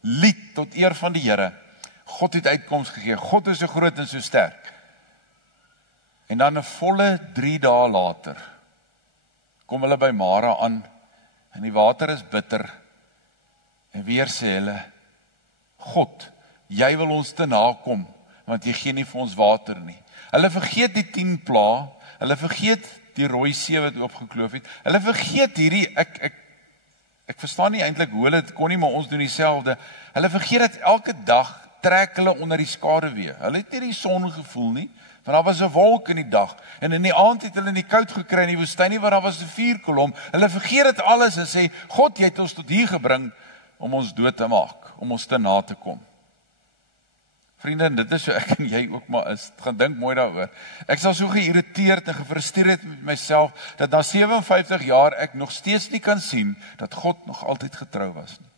lied tot eer van die Here. God het uitkoms gegee, God is so groot en so sterk. En dan 'n volle 3 dae later, kom hulle by Mara aan, en die water is bitter, en weer sê hulle, God, jy wil ons te nakom, want jy gee nie vir ons water nie. Hulle vergeet die 10 pla, hulle vergeet die Rooi See wat opgekloof het, hulle vergeet hierdie, ek verstaan nie eintlik hoe hulle dit kon nie, maar ons doen dieselfde. Hulle vergeet dat elke dag trek hulle onder die skaduwee. Hulle het nie die son gevoel nie, want daar was 'n wolk in die dag, en in die aand het hulle in die koud gekry in die woestyn nie, want daar was 'n vuurkolom. Hulle vergeet dit alles en sê, God, jy het ons tot hier gebring om ons dood te maak, om ons te na te kom. Vriende, dit is so ek en jy ook maar is. Gaan dink mooi daaroor. Ek sal so geïrriteerd en gefrustreerd met myself, dat na 57 jaar ek nog steeds nie kan sien, dat God nog altyd getrou was nie.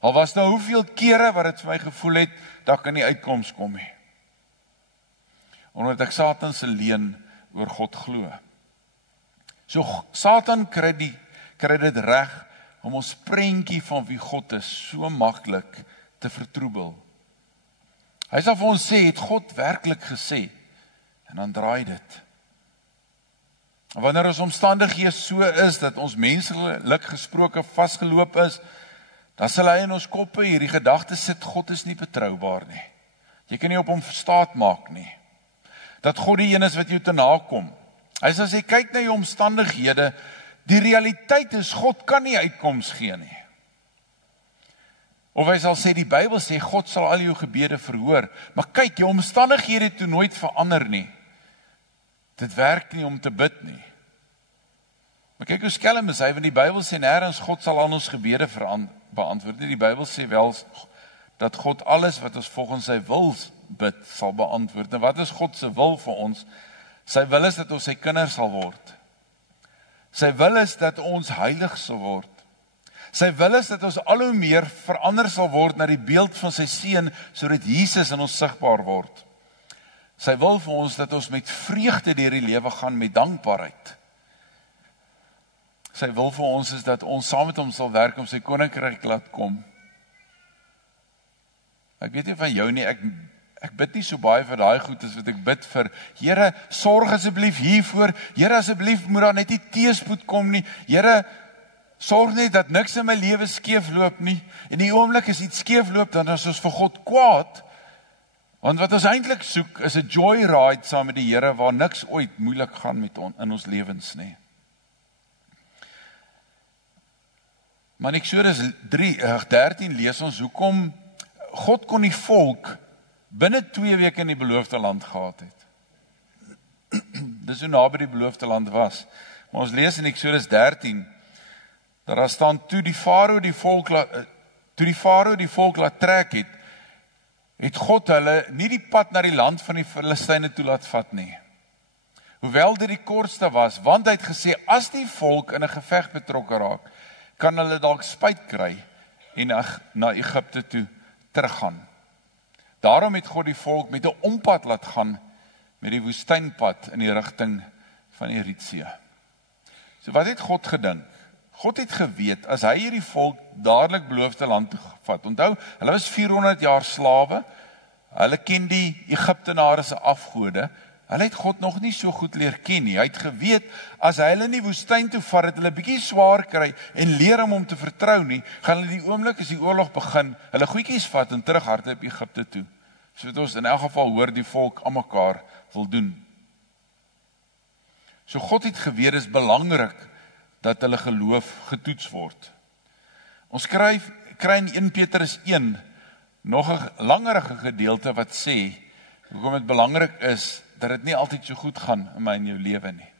Al was nou hoeveel kere wat het vir my gevoel het, dat ek in die uitkoms kom nie. Omdat ek Satan se leuen oor God glo. So Satan kry dit reg om ons prentjie van wie God is so maklik te vertroebel. Hy sal vir ons sê, het God werklik gesê? En dan draai dit. Wanneer ons omstandighede so is, dat ons menslik gesproke vasgeloop is, dan sal hy in ons koppe hierdie gedagte sit, God is nie betroubaar nie. Jy kan nie op hom staat maak nie. Dat God die een is wat jou te nakom. Hy sal sê, kyk na jou omstandighede, die realiteit is, God kan nie uitkoms gee nie. Of hy sal sê, die Bybel sê, God sal al jou gebede verhoor, maar kyk, jou omstandighede toe nooit verander nie. Dit werk nie om te bid nie. Maar kyk hoe skelm is hy, want die Bybel sê nêrens, God sal al ons gebede beantwoord nie. Die Bybel sê wel, dat God alles wat ons volgens sy wil bid, sal beantwoord. En wat is God se wil vir ons? Sy wil is dat ons sy kinders sal word. Sy wil is dat ons heilig sal word. Sy wil is dat ons al hoe meer verander sal word na die beeld van sy seun, sodat Jesus in ons sigbaar word. Sy wil vir ons dat ons met vreugde deur die lewe gaan met dankbaarheid. Sy wil vir ons is dat ons saam met hom sal werk om sy koninkryk laat kom. Ek weet nie van jou nie, ek bid nie so baie vir daai goed as wat ek bid vir, Here, sorg asseblief hiervoor, Here, asseblief moet daar net nie teëspoed kom nie, Here, sorg net dat niks in my lewe skeef loop nie, en die oomblik as iets skeef loop, dan is ons vir God kwaad, want wat ons eintlik soek is 'n joyride saam met die Here, waar niks ooit moeilik gaan met in ons lewens nie. Maar in Eksodus 13 lees ons hoekom God kon die volk binne 2 weke in die beloofde land gehad het. Dis hoe naby die beloofde land was. Maar ons lees in Eksodus 13, dat daar staan, toe die Farao die volk laat trek het God hulle nie die pad na die land van die Filistyne toe laat vat nie. Hoewel dit die kortste was, want hy het gesê, as die volk in 'n geveg betrokke raak, kan hulle dalk spyt kry en na Egipte toe teruggaan. Daarom het God die volk met 'n ompad laat gaan met die woestynpad in die rigting van die Rietsee. So wat het God gedink? God het geweet, as hy hierdie volk dadelik beloofde land toe vat, onthou, hulle was 400 jaar slawe, hulle ken die Egiptenare se afgode, hulle het God nog nie so goed leer ken nie, hy het geweet, as hy hulle in die woestyn toe vat, dat hulle bietjie swaar kry, en leer om te vertrou nie, gaan hulle die oomblik as die oorlog begin, hulle goedjies vat en terughardloop Egipte toe, so wat ons in elk geval hoor die volk aan mekaar wil doen. So God het geweet, is belangrik, dat hulle geloof getoets word. Ons kry in 1 Petrus 1 nog 'n langerige gedeelte wat sê, hoekom dit belangrik is, dat dit nie altyd so goed gaan in my en jou lewe nie.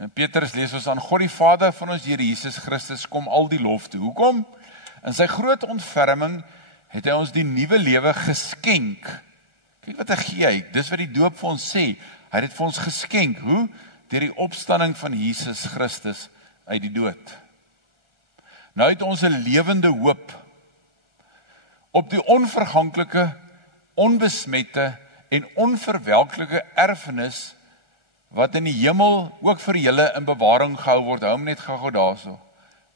In Petrus lees ons aan, God die Vader van ons Here Jesus Christus kom al die lof toe. Hoekom? In sy groot ontferming het hy ons die nuwe lewe geskenk. Kyk wat hy gee, dis wat die doop vir ons sê, hy het dit vir ons geskenk. Hoe? deur die opstanding van Jesus Christus uit die dood. Nou het ons 'n lewende hoop op die onverganklike, onbesmette en onverwelklike erfenis wat in die hemel ook vir julle in bewaring gehou word. Hou hom net gou daarso.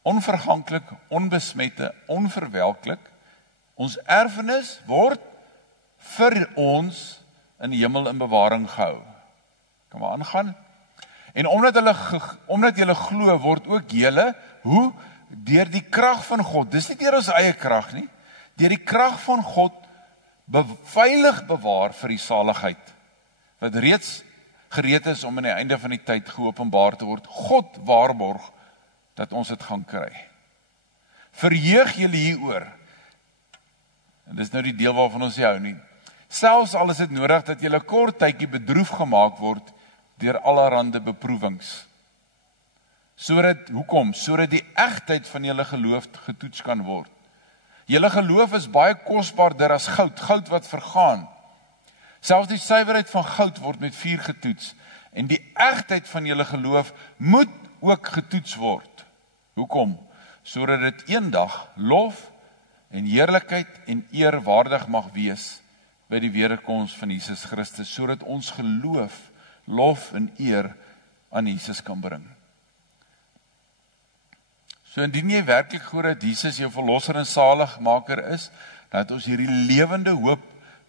Onverganklik, onbesmette, onverwelklik. Ons erfenis word vir ons in die hemel in bewaring gehou. Kan maar aangaan. En omdat julle glo, word ook julle, hoe? Deur die krag van God. Dis nie deur ons eie krag nie. Deur die krag van God veilig bewaar vir die saligheid, wat reeds gereed is om aan die einde van die tyd geopenbaar te word. God waarborg dat ons dit gaan kry. Verheug julle hieroor. En dis nou die deel waarvan ons hou nie. Selfs al is dit nodig dat julle kort tydjie bedroef gemaak word deur allerhande beproewings. Hoekom? Sodat die egtheid van julle geloof getoets kan word. Julle geloof is baie kosbaarder as goud, goud wat vergaan. Selfs die suiwerheid van goud word met vuur getoets. En die egtheid van julle geloof moet ook getoets word. Hoekom? Sodat dit eendag lof en heerlikheid en eer waardig mag wees by die wederkoms van Jesus Christus, sodat ons geloof, lof en eer aan Jesus kan bring. So indien jy werklik glo dat Jesus jou verlosser en saligmaker is, dat ons hierdie lewende hoop,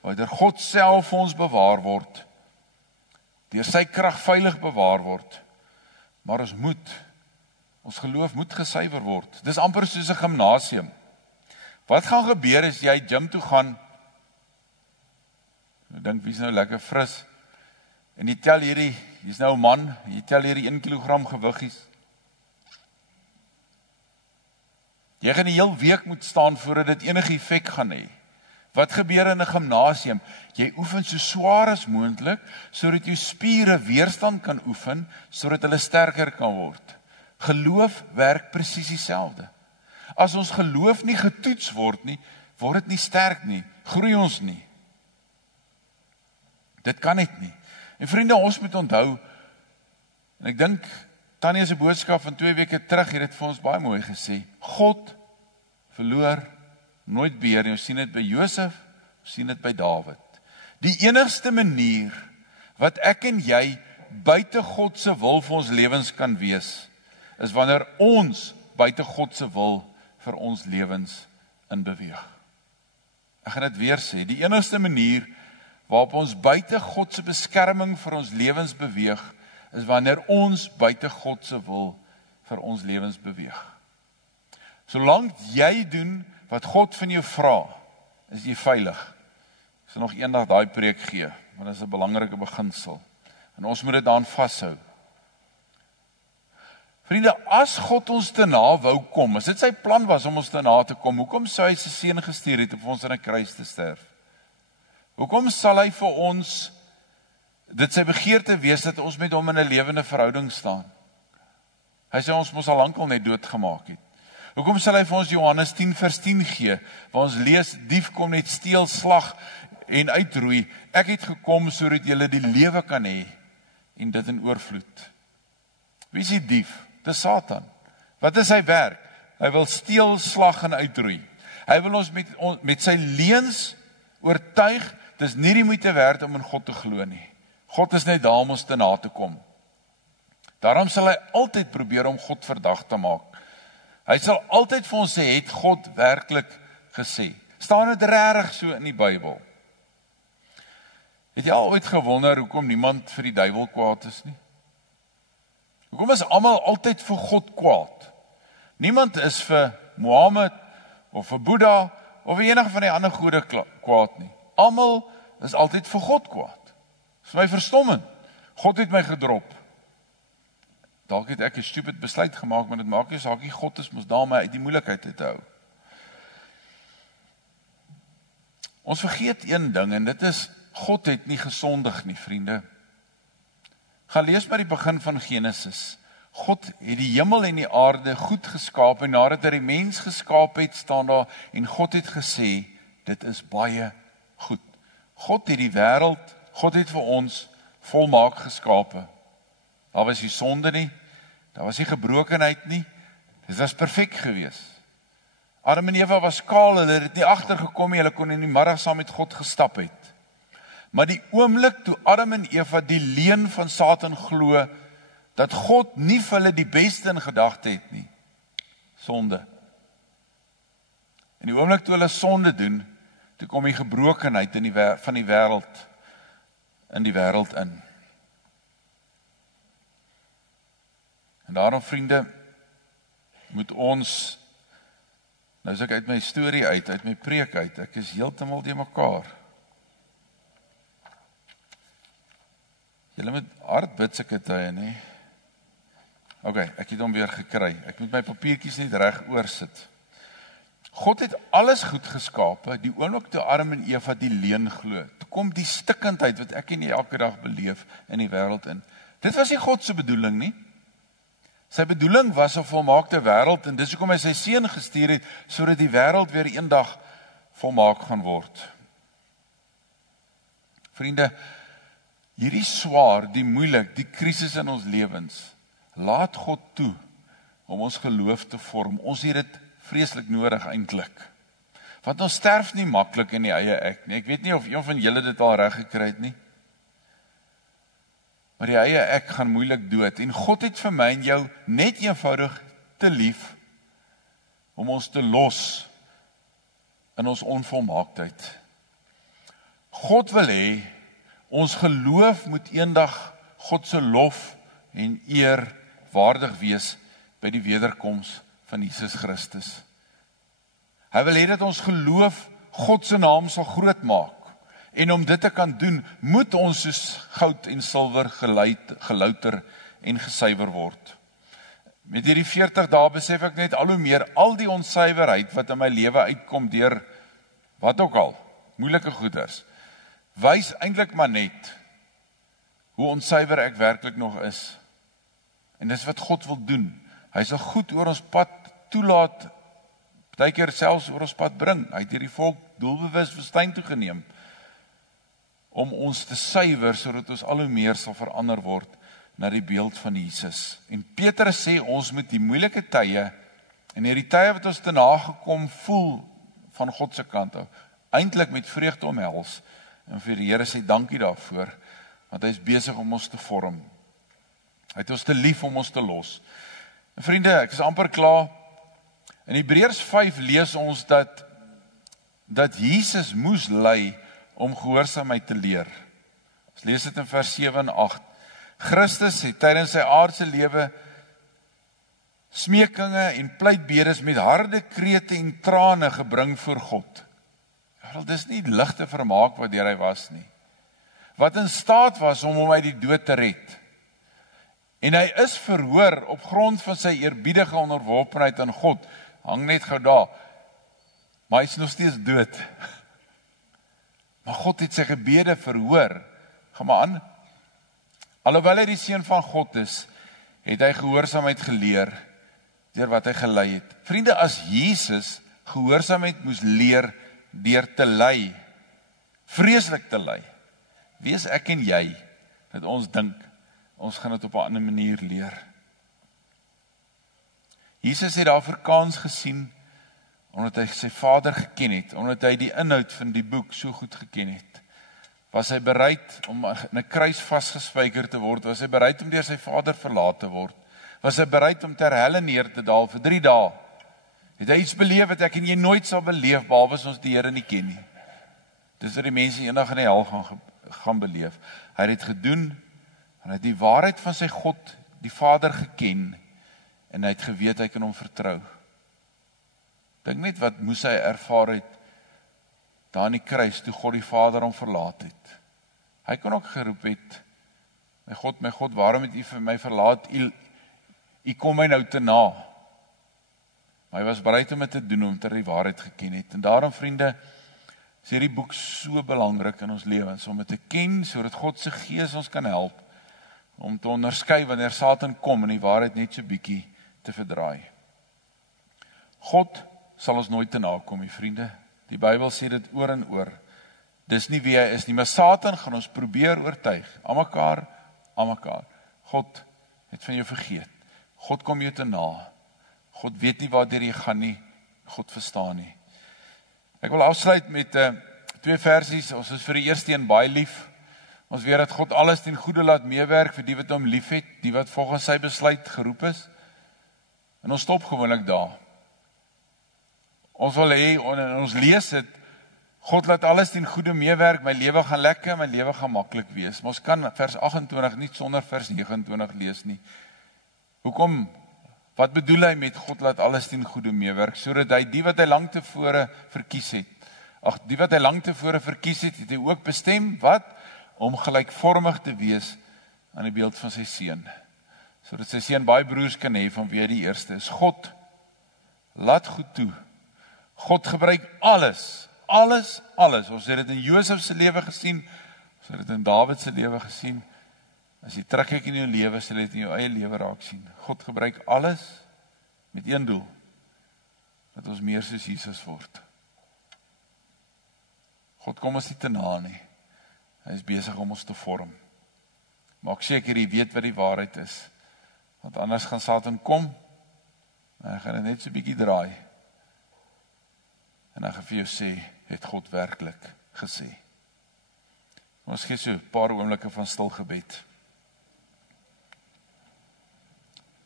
wat deur God self vir ons bewaar word, deur sy krag veilig bewaar word, maar ons geloof moet gesuiwer word. Dis amper soos 'n gimnasium. Wat gaan gebeur as jy gym toe gaan? Ek dink wie's nou lekker fris, en jy tel hierdie, jy's nou 'n man, jy tel hierdie 1 kilogram gewiggies. Jy gaan die hele week moet staan voordat dit enige effek gaan hê. Wat gebeur in 'n gimnasium? Jy oefen so swaar as moontlik, sodat jou spiere weerstand kan oefen, sodat hulle sterker kan word. Geloof werk presies dieselfde. As ons geloof nie getoets word nie, word dit nie sterk nie, groei ons nie. Dit kan net nie. En vriende, ons moet onthou, en ek dink, Tanya se boodskap van 2 weke terug het dit vir ons baie mooi gesê, God verloor nooit beheer nie. Ons sien dit by Josef, ons sien dit by Dawid. Die enigste manier wat ek en jy buite God se wil vir ons lewens kan wees, is wanneer ons buite God se wil vir ons lewens in beweeg. Ek gaan dit weer sê, die enigste manier waarop ons buite God se beskerming vir ons lewens beweeg, is wanneer ons buite God se wil vir ons lewens beweeg. Solank jy doen wat God van jou vra, is jy veilig. Ek sal nog eendag daai preek gee, want dit is 'n belangrike beginsel. En ons moet dit daaraan vashou. Vriende, as God ons te na wou kom, as dit sy plan was om ons te na te kom, hoekom sou hy sy seun gestuur het om vir ons aan 'n kruis te sterf? Hoekom sal hy vir ons dit sy begeerte wees dat ons met hom in 'n lewende verhouding staan? Hy sê ons mos al lankal net doodgemaak het. Hoekom sal hy vir ons Johannes 10 vers 10 gee, waar ons lees, dief kom net steel, slag en uitroei. Ek het gekom sodat julle die lewe kan hê en dit in oorvloed. Wie is die dief? Dis Satan. Wat is sy werk? Hy wil steel, slag en uitroei. Hy wil ons met sy leuns oortuig, dis nie die moeite werd om in God te glo nie. God is net daar om ons te na te kom. Daarom sal hy altyd probeer om God verdag te maak. Hy sal altyd vir ons sê, het God werklik gesê. Staan dit regtig so in die Bybel? Het jy al ooit gewonder hoekom niemand vir die duiwel kwaad is nie? Hoekom is almal altyd vir God kwaad? Niemand is vir Mohammed of vir Boeddha of vir enige van die ander gode kwaad nie. Almal is altyd vir God kwaad. Dis vir my verstommend. God het my gedrop. Dalk het ek 'n stupid besluit gemaak, maar dit maak nie saak nie. God is mos daar om my uit die moeilikheid te hou. Ons vergeet een ding en dit is, God het nie gesondig nie, vriende. Gaan lees maar die begin van Genesis. God het die hemel en die aarde goed geskaap en nadat hy die mens geskaap het, staan daar en God het gesê, dit is baie goed. God het die wêreld, God het vir ons volmaak geskape. Daar was nie sonde nie, daar was nie gebrokenheid nie, dit was perfek gewees. Adam en Eva was kaal, hulle het nie agtergekom nie, hulle kon in die middag saam met God gestap het. Maar die oomblik toe Adam en Eva die leuen van Satan glo, dat God nie vir hulle die beste in gedagte het nie, sonde. En die oomblik toe hulle sonde doen, toe kom die gebrokenheid van die wêreld in die wêreld in. En daarom, vriende, moet ons, nou is ek uit my storie uit my preek uit, ek is heeltemal die mekaar. Julle moet hard bid sulke tye, nie? Ok, ek het hom weer gekry. Ek moet my papiertjies net reg oorsit. God het alles goed geskape, die oomblik toe Adam en Eva die leuen glo. Toe kom die stikkendheid wat ek en jy elke dag beleef in die wêreld in. Dit was nie God se bedoeling nie. Sy bedoeling was 'n volmaakte wêreld en dis hoekom hy sy seun gestuur het, sodat die wêreld weer eendag volmaak gaan word. Vriende, hierdie swaar, die moeilik, die krisis in ons lewens, laat God toe om ons geloof te vorm. Ons het dit vreeslik nodig eintlik. Want ons sterf nie maklik in die eie ek nie. Ek weet nie of een van julle dit al reg gekry het nie. Maar die eie ek gaan moeilik dood. En God het vir my en jou net eenvoudig te lief om ons te los in ons onvolmaaktheid. God wil hê ons geloof moet eendag God se lof en eer waardig wees by die wederkoms van Jesus Christus. Hy wil hê dat ons geloof God se naam sal groot maak. En om dit te kan doen, moet ons soos goud en silwer gelouter en gesuiwer word. Met hierdie 40 dae besef ek net al hoe meer al die onsuiwerheid wat in my lewe uitkom deur wat ook al, moeilike goeders, wys eintlik maar net hoe onsuiwer ek werklik nog is. En dis wat God wil doen. Hy sal goed oor ons pad toelaat, partykeer selfs oor ons pad bring. Hy het hierdie volk doelbewus woestyn toe geneem om ons te suiwer sodat ons al hoe meer sal verander word na die beeld van Jesus. En Petrus sê ons moet die moeilike tye en hierdie tye wat ons te nagekom voel van God se kant af, eintlik met vreugde omhels en vir die Here sê dankie daarvoor, want hy is besig om ons te vorm. Hy het ons te lief om ons te los. En vriende, ek is amper klaar. In Hebreërs 5 lees ons dat Jesus moes ly om gehoorsaamheid te leer. Ons lees dit in vers 7 en 8. Christus het tydens sy aardse lewe smekinge en pleitbedes met harde krete en trane gebring voor God. Wel, dis nie ligte vermaak wat deur hy was nie. Wat in staat was om hom uit die dood te red. En hy is verhoor op grond van sy eerbiedige onderworpenheid aan God. Hang net gou daar. Maar hy is nog steeds dood. Maar God het sy gebede verhoor. Gaan maar aan. Alhoewel hy die seun van God is, het hy gehoorsaamheid geleer deur wat hy gelei het. Vriende, as Jesus gehoorsaamheid moes leer deur te ly, vreeslik te ly, wie is ek en jy dat ons dink ons gaan dit op 'n ander manier leer? Jesus het daarvoor kans gesien omdat hy sy Vader geken het, omdat hy die inhoud van die boek so goed geken het. Was hy bereid om in 'n kruis vasgespijker te word? Was hy bereid om deur sy Vader verlaat te word? Was hy bereid om ter helle neer te daal vir 3 dae? Het hy iets beleef wat ek en jy nooit sal beleef, behalwe as ons die Here nie ken nie? Dis wat die mense eendag in die hel gaan beleef. Hy het dit gedoen, en hy het die waarheid van sy God, die Vader, geken, en hy het geweet hy kan hom vertrou. Dink net wat moes hy ervaar het daar in die kruis, toe God die Vader hom verlaat het. Hy kon ook geroep het, my God, waarom het u vir my verlaat? U kom my nou te na. Maar hy was bereid om dit te doen, omdat hy die waarheid geken het. En daarom, vriende, is hierdie boek so belangrik in ons lewens, om dit te ken, sodat God se Gees ons kan help, om te onderskei wanneer Satan kom en die waarheid net so bietjie te verdraai. God sal ons nooit te nakom, my vriende. Die Bybel sê dit oor en oor. Dis nie wie hy is nie, maar Satan gaan ons probeer oortuig, aan mekaar. God het van jou vergeet. God kom jou te na. God weet nie waar jy gaan nie. God verstaan nie. Ek wil afsluit met 2 versies. Ons is vir die eerste een baie lief. Ons weet dat God alles ten goeie laat meewerk vir die wat hom lief het, die wat volgens sy besluit geroep is. En ons stop gewoonlik daar. Ons wil hê, en ons lees dit, God laat alles ten goeie meewerk, my lewe gaan lekker, my lewe gaan maklik wees. Maar ons kan vers 28 nie sonder vers 29 lees nie. Hoekom? Wat bedoel hy met God laat alles ten goeie meewerk? Sodat hy die wat hy lang tevore verkies het, die wat hy lang tevore verkies het, het hy ook bestem, wat? Om gelykvormig te wees aan die beeld van sy seun. Sodat sy seun baie broers kan hê, van wie hy die eerste is. God laat goed toe. God gebruik alles. Ons het dit in Josef se lewe gesien, ons het dit in Dawid se lewe gesien. As jy terugkyk in jou lewe, sal jy dit in jou eie lewe raak sien. God gebruik alles met een doel, dat ons meer soos Jesus word. God kom ons nie te na nie. Hy is besig om ons te vorm. Maak seker jy weet wat die waarheid is, want anders gaan Satan kom, en hy gaan dit net so 'n bietjie draai, en hy gaan vir jou sê, het God werklik gesê. Ons gee so 'n paar oomblikke van stil gebed.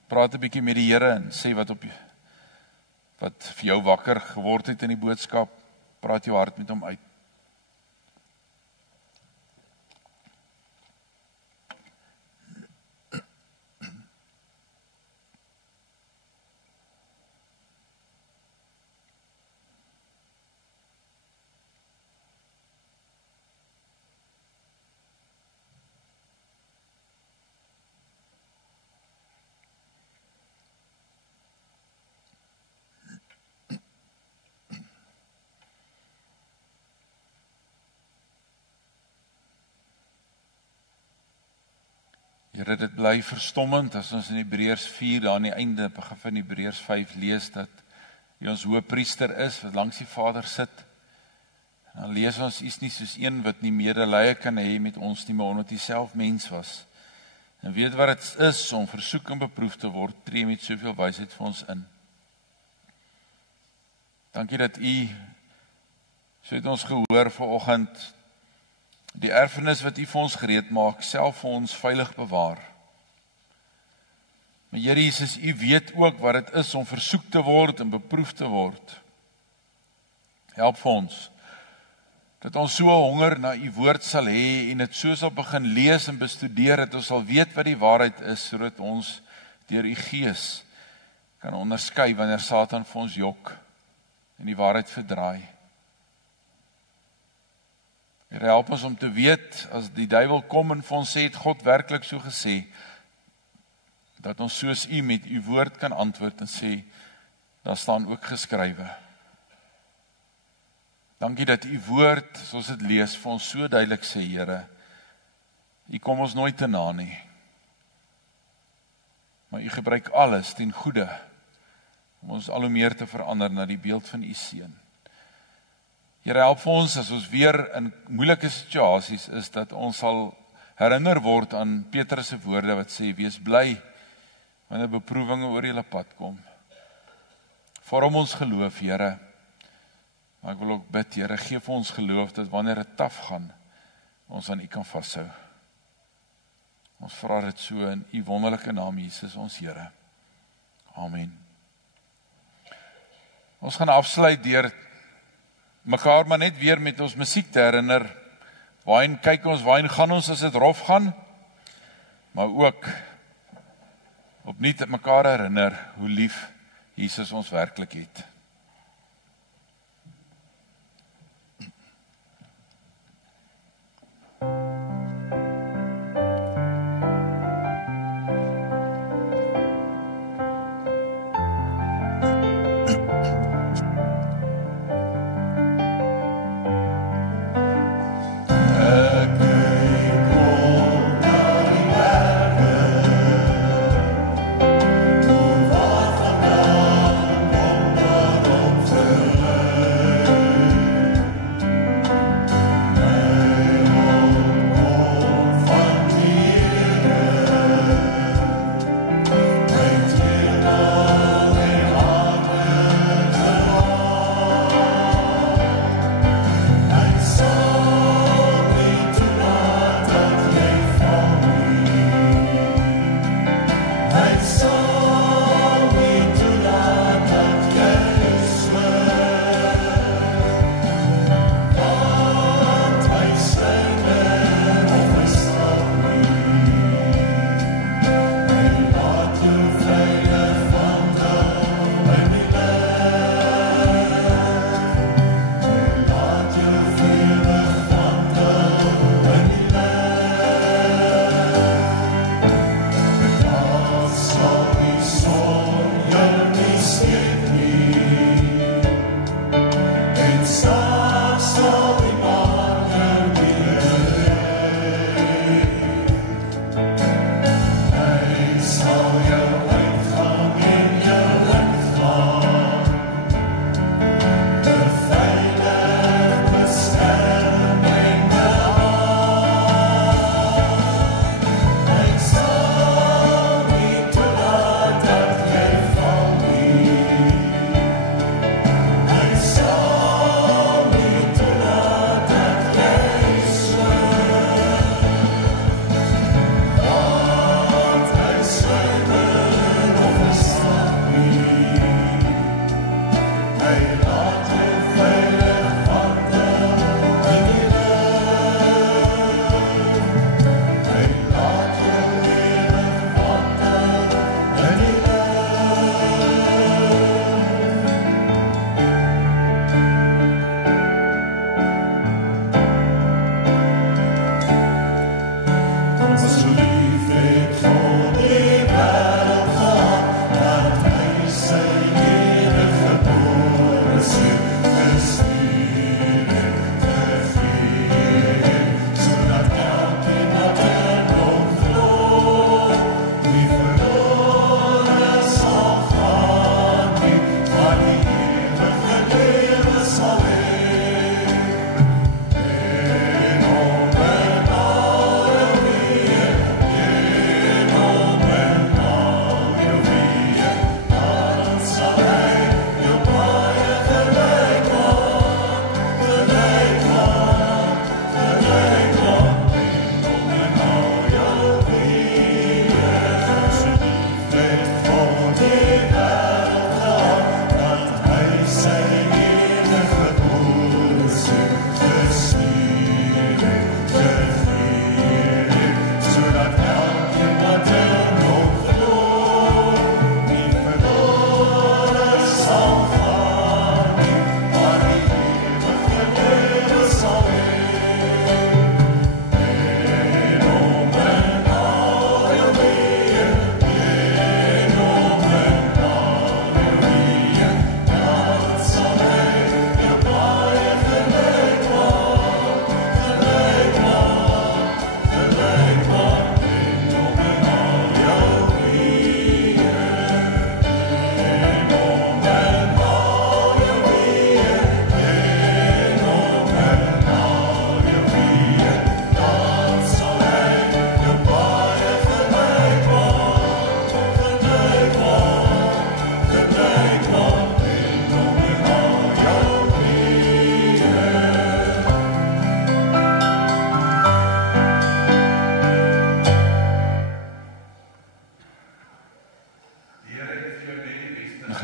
Praat 'n bietjie met die Here en sê wat vir jou wakker geword het in die boodskap. Praat jou hart met hom uit. Here, dit bly verstommend as ons in Hebreërs 4 daar aan die einde begin van Hebreërs 5 lees dat hy ons hoëpriester is wat langs die Vader sit. En dan lees ons is nie soos een wat nie medelee kan hê met ons nie, maar omdat hy self mens was. En weet wat dit is om versoek en beproef te word, tree met soveel wysheid vir ons in. Dankie dat u, so het ons gehoor vanoggend, die erfenis wat u vir ons gereed maak, self vir ons veilig bewaar. Maar Here Jesus, u weet ook wat dit is om versoek te word en beproef te word. Help vir ons, dat ons so honger na u woord sal hê en dit so sal begin lees en bestudeer, dat ons sal weet wat die waarheid is, sodat ons deur u gees kan onderskei wanneer Satan vir ons jok en die waarheid verdraai. Here, help ons om te weet, as die duiwel kom en vir ons sê, het God werklik so gesê, dat ons soos u met u woord kan antwoord en sê, daar staan ook geskrywe. Dankie dat u woord, soos dit lees, vir ons so duidelik sê, Here, u kom ons nooit te na nie, maar u gebruik alles ten goeie, om ons al hoe meer te verander na die beeld van u seun. Here, help vir ons as ons weer in moeilike situasies is, dat ons sal herinner word aan Petrus se woorde wat sê, wees bly wanneer beproewinge oor julle pad kom. Vorm ons geloof, Here. Maar ek wil ook bid, Here, gee vir ons geloof dat wanneer dit taf gaan, ons aan u kan vashou. Ons vra dit so in u wonderlike naam, Jesus ons Here. Amen. Ons gaan afsluit deur mekaar maar net weer met ons musiek te herinner, waarheen kyk ons, waarheen gaan ons as dit rof gaan, maar ook opnuut mekaar herinner hoe lief Jesus ons werklik het.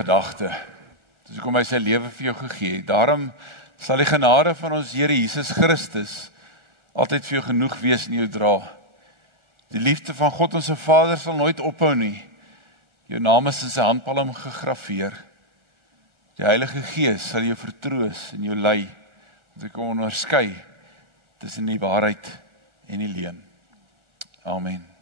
gedagte. Dis hoekom hy sy lewe vir jou gegee het. Daarom sal die genade van ons Here Jesus Christus altyd vir jou genoeg wees en jou dra. Die liefde van God ons Vader sal nooit ophou nie. Jou naam is in sy handpalm gegraveer. Die Heilige Gees sal jou vertroos en jou lei, dat jy kan onderskei tussen die waarheid en die leuen. Amen.